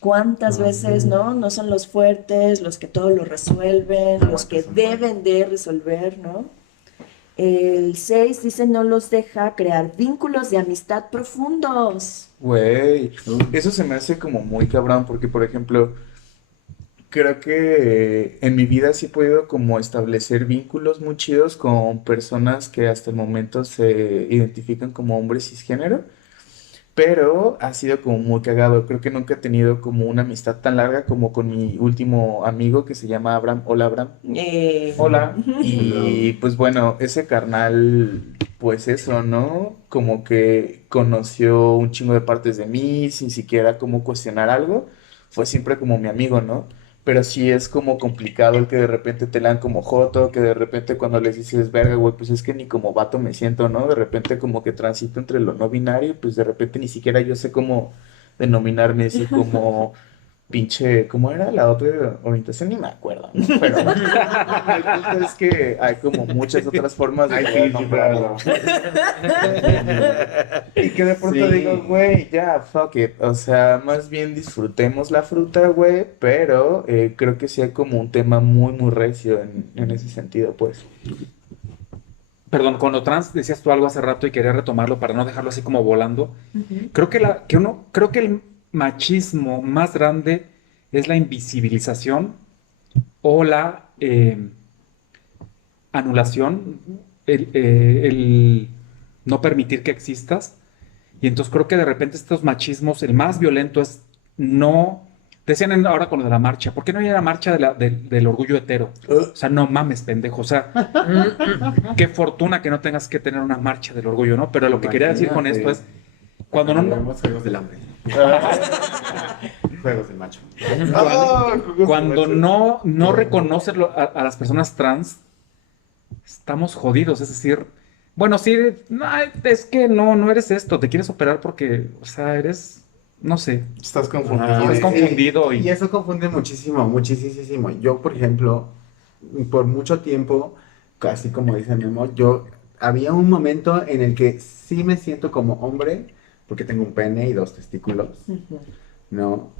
¿Cuántas veces, no? No son los fuertes, los que todo lo resuelven, los que deben de resolver, ¿no? El 6 dice no los deja crear vínculos de amistad profundos. güey. Eso se me hace como muy cabrón porque, por ejemplo, creo que en mi vida sí he podido como establecer vínculos muy chidos con personas que hasta el momento se identifican como hombres cisgénero, pero ha sido como muy cagado. Creo que nunca he tenido como una amistad tan larga como con mi último amigo que se llama Abraham. Hola, Abraham. Hola. Y pues bueno, ese carnal, pues eso, ¿no? Como que conoció un chingo de partes de mí sin siquiera como cuestionar algo. Fue siempre como mi amigo, ¿no? Pero sí es como complicado el que de repente te lean como joto, que de repente cuando les dices, verga, güey, pues es que ni como vato me siento, ¿no? De repente como que transito entre lo no binario, pues de repente ni siquiera yo sé cómo denominarme así como pinche, ¿cómo era la otra orientación? Ni me acuerdo, ¿no? Pero el punto es que hay como muchas otras formas de Ay, poder sí, nombrarlo. Y que de pronto Sí. digo, güey, ya, fuck it. O sea, más bien disfrutemos la fruta, güey, pero creo que sí hay como un tema muy, muy recio en ese sentido, pues. Perdón, con lo trans decías tú algo hace rato y quería retomarlo para no dejarlo así como volando. Creo que el machismo más grande es la invisibilización o la anulación, el no permitir que existas. Y entonces creo que de repente estos machismos, el más violento es no Decían ahora con lo de la marcha, ¿por qué no hay una marcha del orgullo hetero? O sea, no mames, pendejo. O sea, qué fortuna que no tengas que tener una marcha del orgullo, ¿no? Pero lo que quería decir con esto es, cuando no... Tenemos juegos del hambre. Juegos del macho. Cuando no reconoces a las personas trans, estamos jodidos. Es decir, bueno, sí, no, es que no eres esto, te quieres operar porque, o sea, eres... No sé, Estás confundido. estás confundido Y eso confunde muchísimo, muchísimo. Yo, por ejemplo, por mucho tiempo, casi como dice Memo, había un momento en el que sí me siento como hombre, porque tengo un pene y 2 testículos, ¿no?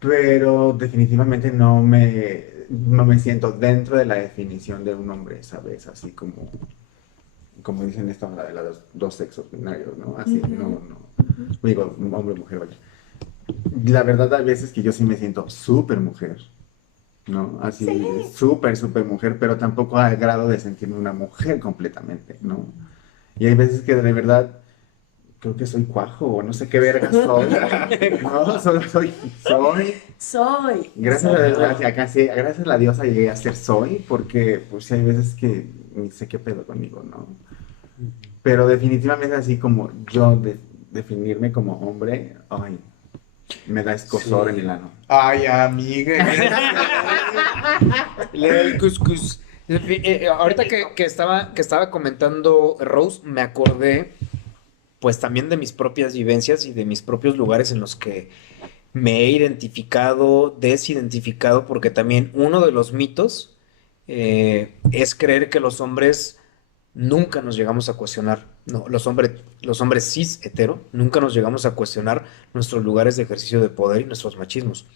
Pero definitivamente no me siento dentro de la definición de un hombre, ¿sabes? Así como dicen esta onda de los dos sexos binarios, ¿no? Así, no. Digo, hombre, mujer, vaya. La verdad, hay veces que yo sí me siento súper mujer, ¿no? Así, súper mujer, pero tampoco al grado de sentirme una mujer completamente, ¿no? Y hay veces que de verdad creo que soy cuajo o no sé qué verga soy. No, soy. Gracias a la diosa llegué a ser soy, porque pues sí hay veces que ni sé qué pedo conmigo, ¿no? Pero definitivamente así como yo definirme como hombre, ay, me da escozor en el ano. Ay, amiga. El cuscús. Ahorita que estaba comentando Rose, me acordé pues también de mis propias vivencias y de mis propios lugares en los que me he identificado, desidentificado, porque también uno de los mitos es creer que los hombres nunca nos llegamos a cuestionar, no, los hombres cis hetero, nunca nos llegamos a cuestionar nuestros lugares de ejercicio de poder y nuestros machismos.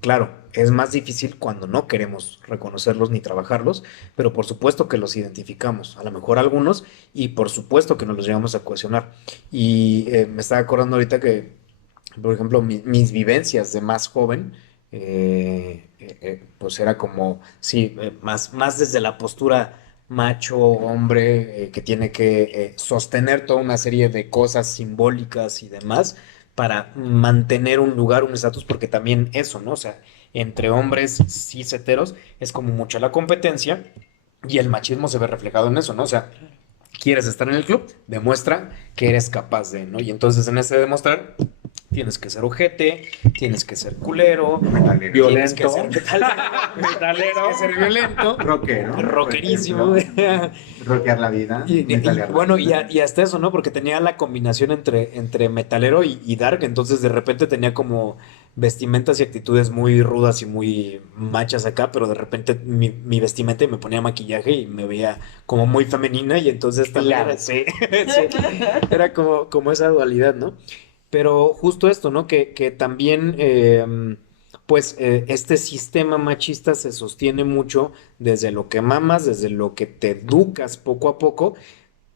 Claro, es más difícil cuando no queremos reconocerlos ni trabajarlos, pero por supuesto que los identificamos, a lo mejor algunos, y por supuesto que nos los llegamos a cuestionar. Y me estaba acordando ahorita que, por ejemplo, mis vivencias de más joven, pues era como, sí, más desde la postura macho, hombre, que tiene que sostener toda una serie de cosas simbólicas y demás para mantener un lugar, un estatus, porque también eso, ¿no? O sea, entre hombres cis heteros es como mucha la competencia y el machismo se ve reflejado en eso, ¿no? O sea, quieres estar en el club, demuestra que eres capaz de, ¿no? Y entonces en ese demostrar tienes que ser ojete, tienes que ser culero, tienes que ser metalero, tienes que ser violento, rockerísimo, Rockear la vida, bueno, y hasta eso, ¿no? Porque tenía la combinación entre metalero y dark, entonces de repente tenía como vestimentas y actitudes muy rudas y muy machas acá, pero de repente mi vestimenta me ponía maquillaje y me veía como muy femenina y entonces también sí, era como esa dualidad, ¿no? Pero justo esto, ¿no? Que también, este sistema machista se sostiene mucho desde lo que mamas, desde lo que te educas poco a poco,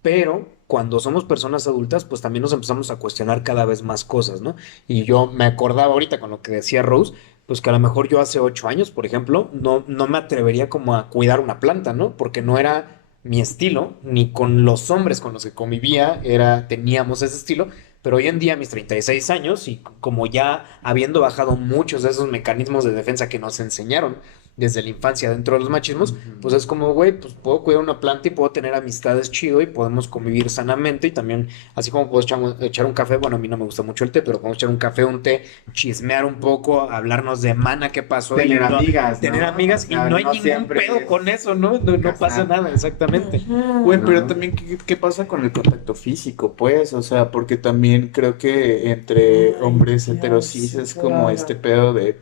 pero cuando somos personas adultas, pues también nos empezamos a cuestionar cada vez más cosas, ¿no? Y yo me acordaba ahorita con lo que decía Rose, pues que a lo mejor yo hace 8 años, por ejemplo, no me atrevería como a cuidar una planta, ¿no? Porque no era mi estilo, ni con los hombres con los que convivía teníamos ese estilo. Pero hoy en día, a mis 36 años, y como ya habiendo bajado muchos de esos mecanismos de defensa que nos enseñaron desde la infancia dentro de los machismos, pues es como, güey, pues puedo cuidar una planta y puedo tener amistades chido y podemos convivir sanamente y también, así como puedo echar un café, bueno, a mí no me gusta mucho el té, pero podemos echar un café, un té, chismear un poco, hablarnos de mana, qué pasó. Tener amigas, ¿no? Tener amigas y no hay ningún pedo con eso, ¿no? No pasa nada, exactamente. Güey, pero también, ¿qué pasa con el contacto físico, pues? O sea, porque también creo que entre hombres heterosis es como este pedo de...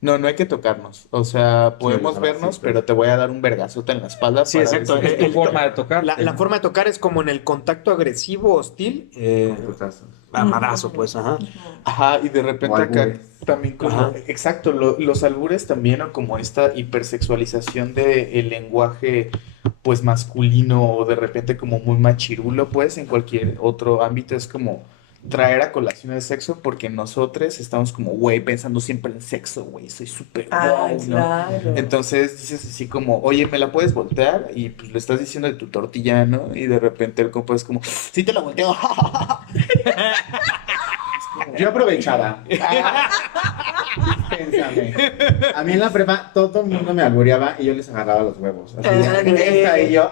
No hay que tocarnos. O sea, podemos vernos, pero te voy a dar un vergazote en la espalda. Sí, exacto. Es tu forma de tocar. La forma de tocar es como en el contacto agresivo, hostil. A madrazo, pues, ajá. Ajá, y de repente acá también como... Exacto, los albures también, o como esta hipersexualización del lenguaje, pues, masculino, o de repente como muy machirulo, pues, en cualquier otro ámbito es como... traer a colación el sexo porque nosotros estamos como, güey, pensando siempre en sexo, güey, soy súper wow, ¿no? Claro. Entonces dices así como, oye, ¿me la puedes voltear? Y pues le estás diciendo de tu tortilla, ¿no? Y de repente el compa es como, sí te la volteo. Yo aprovechada. piénsame. A mí en la prepa todo el mundo me albureaba y yo les agarraba los huevos. Así, esta, y yo,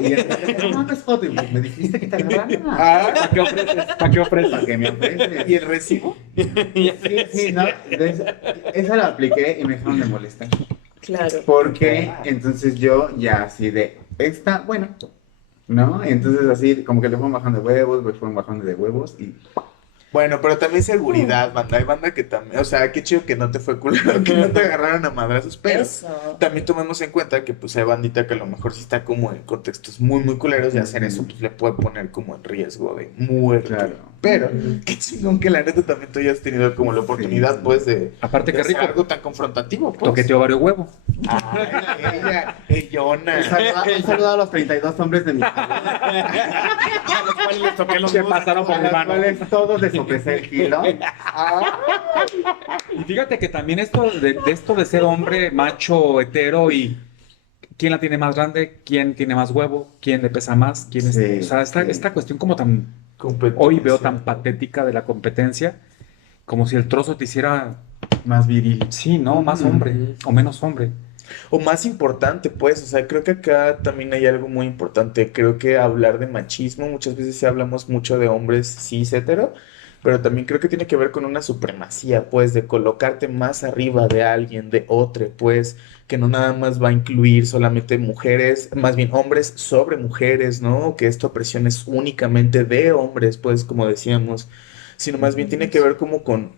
y no me foto. Y me dijiste que te agarrara. ¿Para qué ofreces? ¿Para qué ofreces? ¿Para qué me ofreces? ¿Y el recibo? Sí, ¿no? Esa la apliqué y me dejaron de molestar. Claro. Porque entonces yo ya así de, bueno, ¿no? Entonces así como que le fueron bajando de huevos, me fueron bajando de huevos y... Bueno, pero también seguridad, banda. Hay banda que también, o sea, qué chido que no te fue culero, que no te agarraron a madrazos, pero Eso. también tomemos en cuenta que pues hay bandita que a lo mejor sí está como en contextos muy, muy culeros y hacer eso pues le puede poner como en riesgo de muerte. Claro. Pero qué chingón que la neta también tú hayas tenido como la oportunidad pues de, Aparte, de qué hacer rico. algo tan confrontativo, pues. Toqueteo varios huevos. Ay, ella, Yona. Un saludo a los 32 hombres de mi casa. A los cuales les toqué los Que dos. pasaron por A mi los mano. cuales todos les sopesé el kilo. Y fíjate que también esto de ser hombre, macho, hetero y quién la tiene más grande, quién tiene más huevo, quién le pesa más, quién Sí, es... O sea, sí. esta cuestión como tan... Competencia. Hoy veo tan patética de la competencia, como si el trozo te hiciera, Más viril. sí, ¿no? Más hombre o menos hombre. O más importante, pues, o sea, creo que acá también hay algo muy importante. Creo que hablar de machismo, muchas veces sí hablamos mucho de hombres cis hetero, pero también creo que tiene que ver con una supremacía, pues, de colocarte más arriba de alguien, de otro, pues, que no nada más va a incluir solamente mujeres, más bien hombres sobre mujeres, ¿no? Que esta opresión es únicamente de hombres, pues, como decíamos, sino más bien tiene que ver como con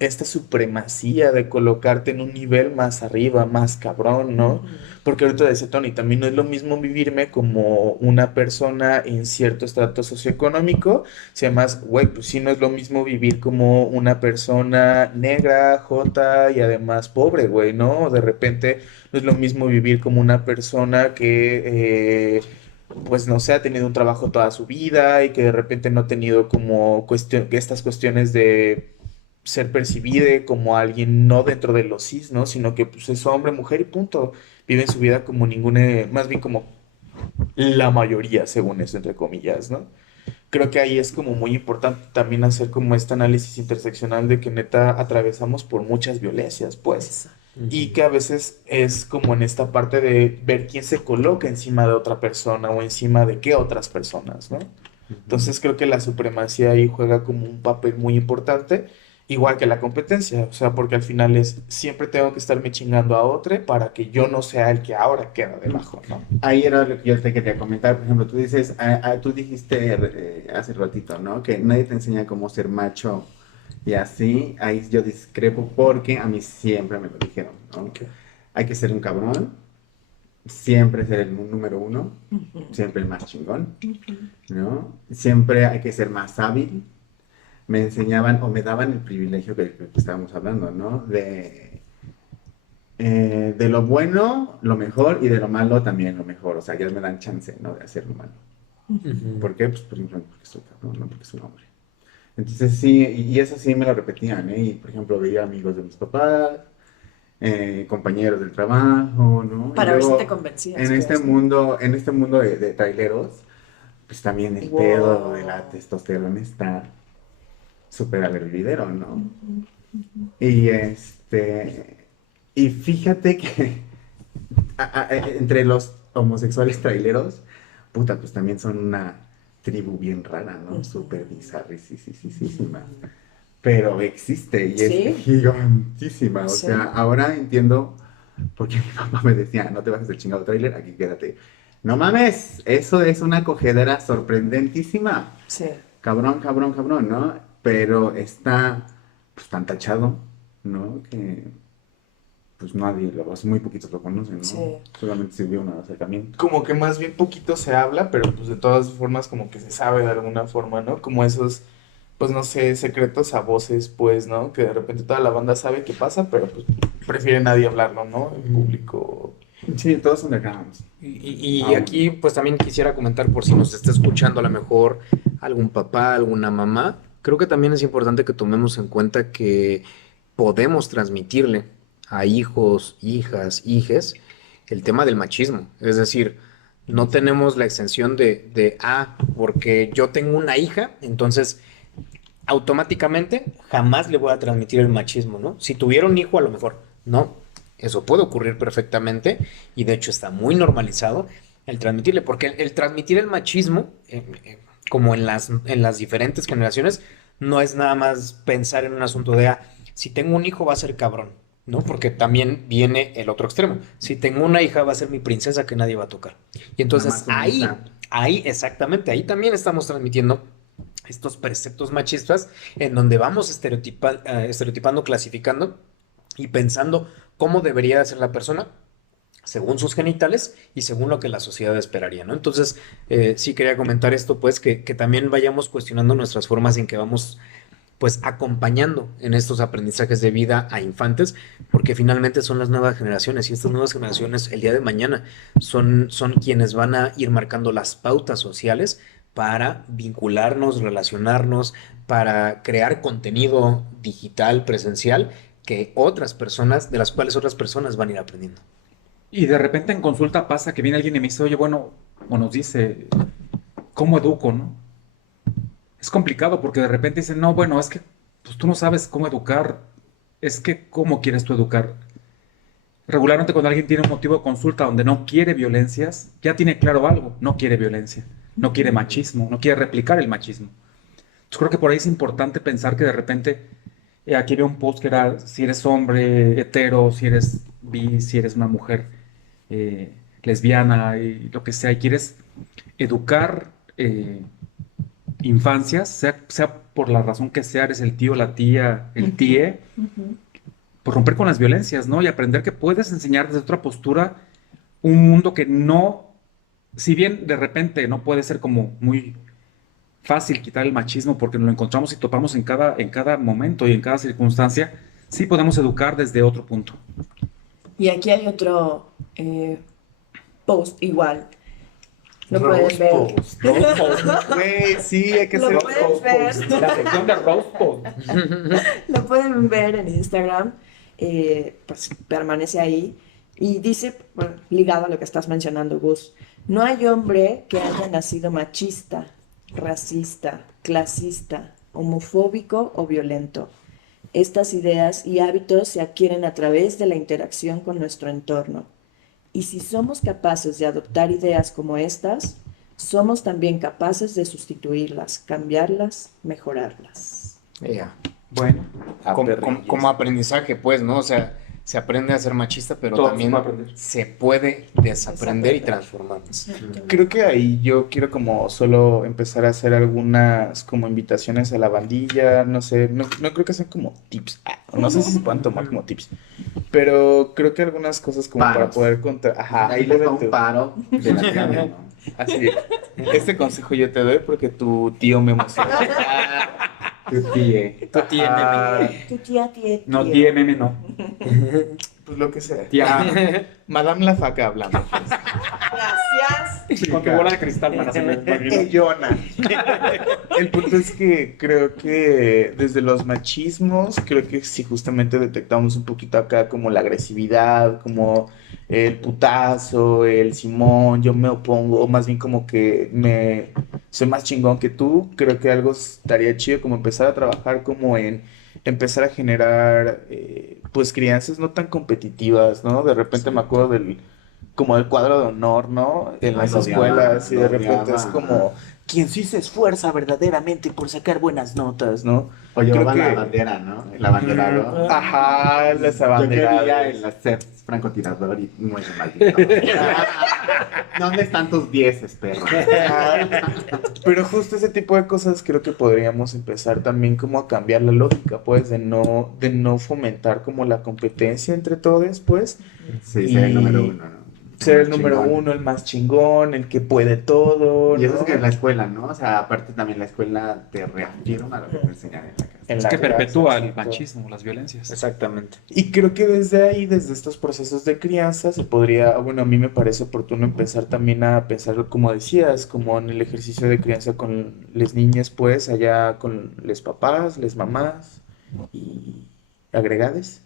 esta supremacía de colocarte en un nivel más arriba, más cabrón, ¿no? Porque ahorita decía Tony, también no es lo mismo vivirme como una persona en cierto estrato socioeconómico, si además, güey, pues sí no es lo mismo vivir como una persona negra, jota y además pobre, güey, ¿no? De repente no es lo mismo vivir como una persona que... pues no sé, ha tenido un trabajo toda su vida y que de repente no ha tenido como estas cuestiones de ser percibida como alguien no dentro de los cis, ¿no? Sino que pues es hombre, mujer y punto. Viven su vida como ninguna, más bien como la mayoría, según eso, entre comillas, ¿no? Creo que ahí es como muy importante también hacer como este análisis interseccional de que neta atravesamos por muchas violencias, pues. Y que a veces es como en esta parte de ver quién se coloca encima de otra persona o encima de qué otras personas, ¿no? Entonces creo que la supremacía ahí juega como un papel muy importante, igual que la competencia, o sea, porque al final es siempre tengo que estarme chingando a otro para que yo no sea el que ahora queda debajo, ¿no? Ahí era lo que yo te quería comentar. Por ejemplo, tú dices, tú dijiste hace ratito, ¿no? Que nadie te enseña cómo ser macho y así. Ahí yo discrepo porque a mí siempre me lo dijeron, ¿no? Ok. Hay que ser un cabrón, siempre ser el número uno, siempre el más chingón, ¿no? Siempre hay que ser más hábil. Me enseñaban o me daban el privilegio que estábamos hablando, ¿no? De lo bueno, lo mejor, y de lo malo también lo mejor. O sea, ya me dan chance, ¿no? De hacer lo malo. ¿Por qué? Pues por ejemplo, porque soy cabrón, no porque soy un hombre. Entonces sí, y eso sí me lo repetían, ¿eh? Y por ejemplo veía amigos de mis papás, compañeros del trabajo, ¿no? Para Y ver si luego, te convencías. en este pues. mundo de traileros, pues también el pedo de la testosterona está súper al hervidero, ¿no? Y y fíjate que entre los homosexuales traileros, puta, pues también son una tribu bien rara, ¿no? Súper bizarrísima. Pero existe y ¿Sí? es gigantísima. O Sí. sea, ahora entiendo por qué mi papá me decía, no te bajes del chingado trailer, aquí quédate. No mames, eso es una cogedera sorprendentísima. Sí. Cabrón, ¿no? Pero está pues tan tachado, ¿no? Que pues nadie, muy poquitos lo conocen, ¿no? Sí. Solamente sirvió un acercamiento. Como que más bien poquito se habla, pero pues de todas formas como que se sabe de alguna forma, ¿no? Como esos, pues no sé, secretos a voces, pues, ¿no? Que de repente toda la banda sabe qué pasa, pero pues prefiere nadie hablarlo, ¿no? El público. Sí, todos son de acá. Y aquí pues también quisiera comentar por si nos está escuchando a lo mejor algún papá, alguna mamá. Creo que también es importante que tomemos en cuenta que podemos transmitirle a hijos, hijas, hijes el tema del machismo. Es decir, no tenemos la extensión porque yo tengo una hija, entonces automáticamente jamás le voy a transmitir el machismo, ¿no? Si tuviera un hijo, a lo mejor, no. Eso puede ocurrir perfectamente y de hecho está muy normalizado el transmitirle, porque el transmitir el machismo, como en las diferentes generaciones, no es nada más pensar en un asunto de, si tengo un hijo va a ser cabrón, ¿no? Porque también viene el otro extremo. Si tengo una hija va a ser mi princesa que nadie va a tocar. Y entonces ahí, exactamente, ahí también estamos transmitiendo estos preceptos machistas en donde vamos estereotipando, clasificando y pensando cómo debería de ser la persona según sus genitales y según lo que la sociedad esperaría, ¿no? Entonces, sí quería comentar esto, pues, que también vayamos cuestionando nuestras formas en que vamos, pues, acompañando en estos aprendizajes de vida a infantes, porque finalmente son las nuevas generaciones y estas nuevas generaciones el día de mañana son quienes van a ir marcando las pautas sociales para vincularnos, relacionarnos, para crear contenido digital, presencial, que otras personas, de las cuales otras personas van a ir aprendiendo. Y de repente en consulta pasa que viene alguien y me dice, oye, bueno, o nos dice, ¿cómo educo, no? Es complicado porque de repente dicen, no, bueno, es que pues, tú no sabes cómo educar, es que ¿cómo quieres tú educar? Regularmente cuando alguien tiene un motivo de consulta donde no quiere violencias, ya tiene claro algo, no quiere violencia, no quiere machismo, no quiere replicar el machismo. Yo creo que por ahí es importante pensar que de repente, aquí veo un post que era, si eres hombre hetero, si eres bi, si eres una mujer lesbiana y lo que sea, y quieres educar infancias, sea por la razón que sea, eres el tío, la tía, el tíe, por romper con las violencias, ¿no? Y aprender que puedes enseñar desde otra postura un mundo que no, si bien de repente no puede ser como muy fácil quitar el machismo porque nos lo encontramos y topamos en cada momento y en cada circunstancia, sí podemos educar desde otro punto. Y aquí hay otro post igual. Lo pueden ver. Güey, sí, hay que hacer Lo pueden ver. La sección de roast post. Lo pueden ver en Instagram. Pues permanece ahí. Y dice, bueno, ligado a lo que estás mencionando, Gus, no hay hombre que haya nacido machista, racista, clasista, homofóbico o violento. Estas ideas y hábitos se adquieren a través de la interacción con nuestro entorno. Y si somos capaces de adoptar ideas como estas, somos también capaces de sustituirlas, cambiarlas, mejorarlas. Bueno, Como aprendizaje, pues, ¿no? O sea, se aprende a ser machista, pero Todos también podemos aprender. se puede desaprender y transformarnos. Creo que ahí yo quiero como solo empezar a hacer algunas como invitaciones a la bandilla, no sé, no creo que sean como tips, no sé si se puedan tomar como tips, pero creo que algunas cosas como para Paros. poder contar, Ahí les va un paro de la tía, ¿no? así, este consejo yo te doy porque tu tío me emociona. Tu tía. Tu tía Tu tía, tía. no, tía, meme, no. Pues lo que sea. Tía, Madame la faca hablando. Gracias. con tu bola de cristal, mana, se me imagino. Yona. El punto es que creo que desde los machismos, creo que si justamente detectamos un poquito acá como la agresividad, como el putazo, el Simón, yo me opongo, o más bien como que soy más chingón que tú, creo que algo estaría chido como empezar a trabajar como en empezar a generar pues crianzas no tan competitivas, ¿no? De repente me acuerdo como del cuadro de honor, ¿no? En las Lo escuelas y de odiaba, lo repente es odiaba. como quien sí se esfuerza verdaderamente por sacar buenas notas, ¿no? O llevaba Creo la que- bandera, ¿no? La bandera, ¿no? Ajá, las Yo quería abanderadas. el ser francotirador y muere maldito. ¿Dónde están tus 10, perro? Pero justo ese tipo de cosas creo que podríamos empezar también como a cambiar la lógica, pues, de no fomentar como la competencia entre todos, pues, Sí, ser el número uno, ¿no? ser el Más número chingón. uno, el más chingón, el que puede todo, Y eso es ¿no? que en la escuela, ¿no? O sea, aparte también la escuela te reafirma lo que te enseñan en la casa. En Es la que casa, perpetúa el exacto. machismo, las violencias. Exactamente. Y creo que desde ahí, desde estos procesos de crianza, se podría, bueno, a mí me parece oportuno empezar también a pensar, como decías, como en el ejercicio de crianza con las niñas, pues, allá con los papás, las mamás y agregades.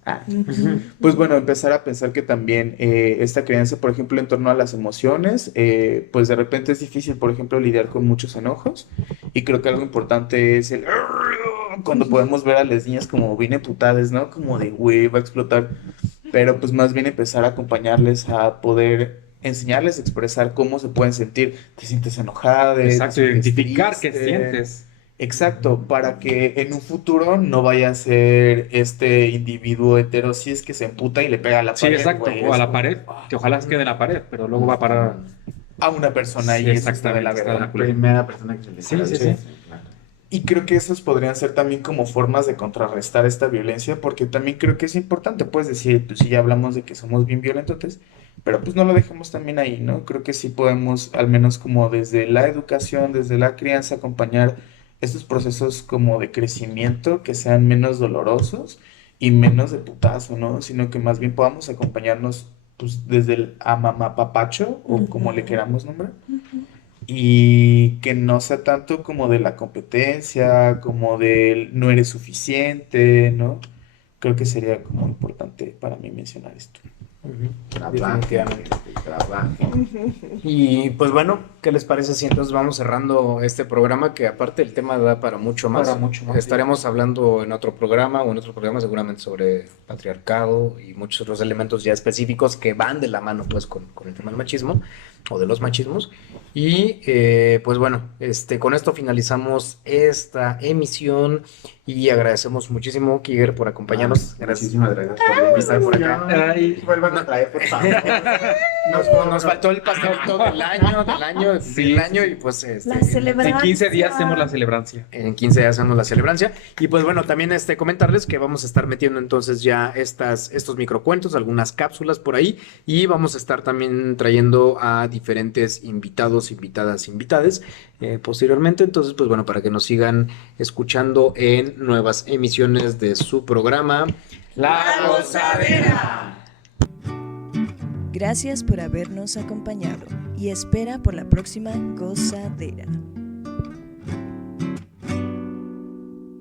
Pues bueno, empezar a pensar que también esta crianza, por ejemplo, en torno a las emociones, pues de repente es difícil, por ejemplo, lidiar con muchos enojos y creo que algo importante es el ¿no? Cuando podemos ver a las niñas como bien emputadas, ¿no? Como de, güey, va a explotar. Pero pues más bien empezar a acompañarles a poder enseñarles a expresar cómo se pueden sentir. Te sientes enojada, te Exacto, sientes identificar qué triste. sientes. Exacto, para que en un futuro no vaya a ser este individuo heterosis que se emputa y le pega a la Sí, pared, exacto, güey. o a Es la como, pared, que ojalá se quede en la pared, pero luego va a parar. a una persona Sí, y eso está de la exactamente, está de verga. la culera. Primera persona que se le Sí, sí, dice. sí. Claro. Y creo que esas podrían ser también como formas de contrarrestar esta violencia, porque también creo que es importante, pues decir, pues sí, ya hablamos de que somos bien violentotes, pero pues no lo dejemos también ahí, ¿no? Creo que sí podemos, al menos como desde la educación, desde la crianza, acompañar estos procesos como de crecimiento que sean menos dolorosos y menos de putazo, ¿no? Sino que más bien podamos acompañarnos, pues desde el amamapapacho, o como le queramos nombrar, y que no sea tanto como de la competencia, como del no eres suficiente, ¿no? Creo que sería como importante para mí mencionar esto. Definitivamente. Trabajen. Y pues bueno, ¿qué les parece si entonces vamos cerrando este programa? Que aparte el tema da para mucho más. Para mucho más, Estaremos hablando en otro programa o en otro programa seguramente sobre patriarcado y muchos otros elementos ya específicos que van de la mano pues con el tema del machismo o de los machismos. Y pues bueno, con esto finalizamos esta emisión y agradecemos muchísimo, Kiger, por acompañarnos. Gracias. Muchísimas gracias por estar por acá. Ay. Vuelvan a traer, por favor. Nos faltó el pastelito del año y pues La En celebración. 15 días hacemos la celebrancia. en 15 días hacemos la celebrancia. Y pues bueno, también comentarles que vamos a estar metiendo entonces ya estos microcuentos, algunas cápsulas por ahí, y vamos a estar también trayendo a diferentes invitados, invitadas, invitades posteriormente. Entonces, pues bueno, para que nos sigan escuchando en nuevas emisiones de su programa La Gozadera. Gracias por habernos acompañado y espera por la próxima gozadera.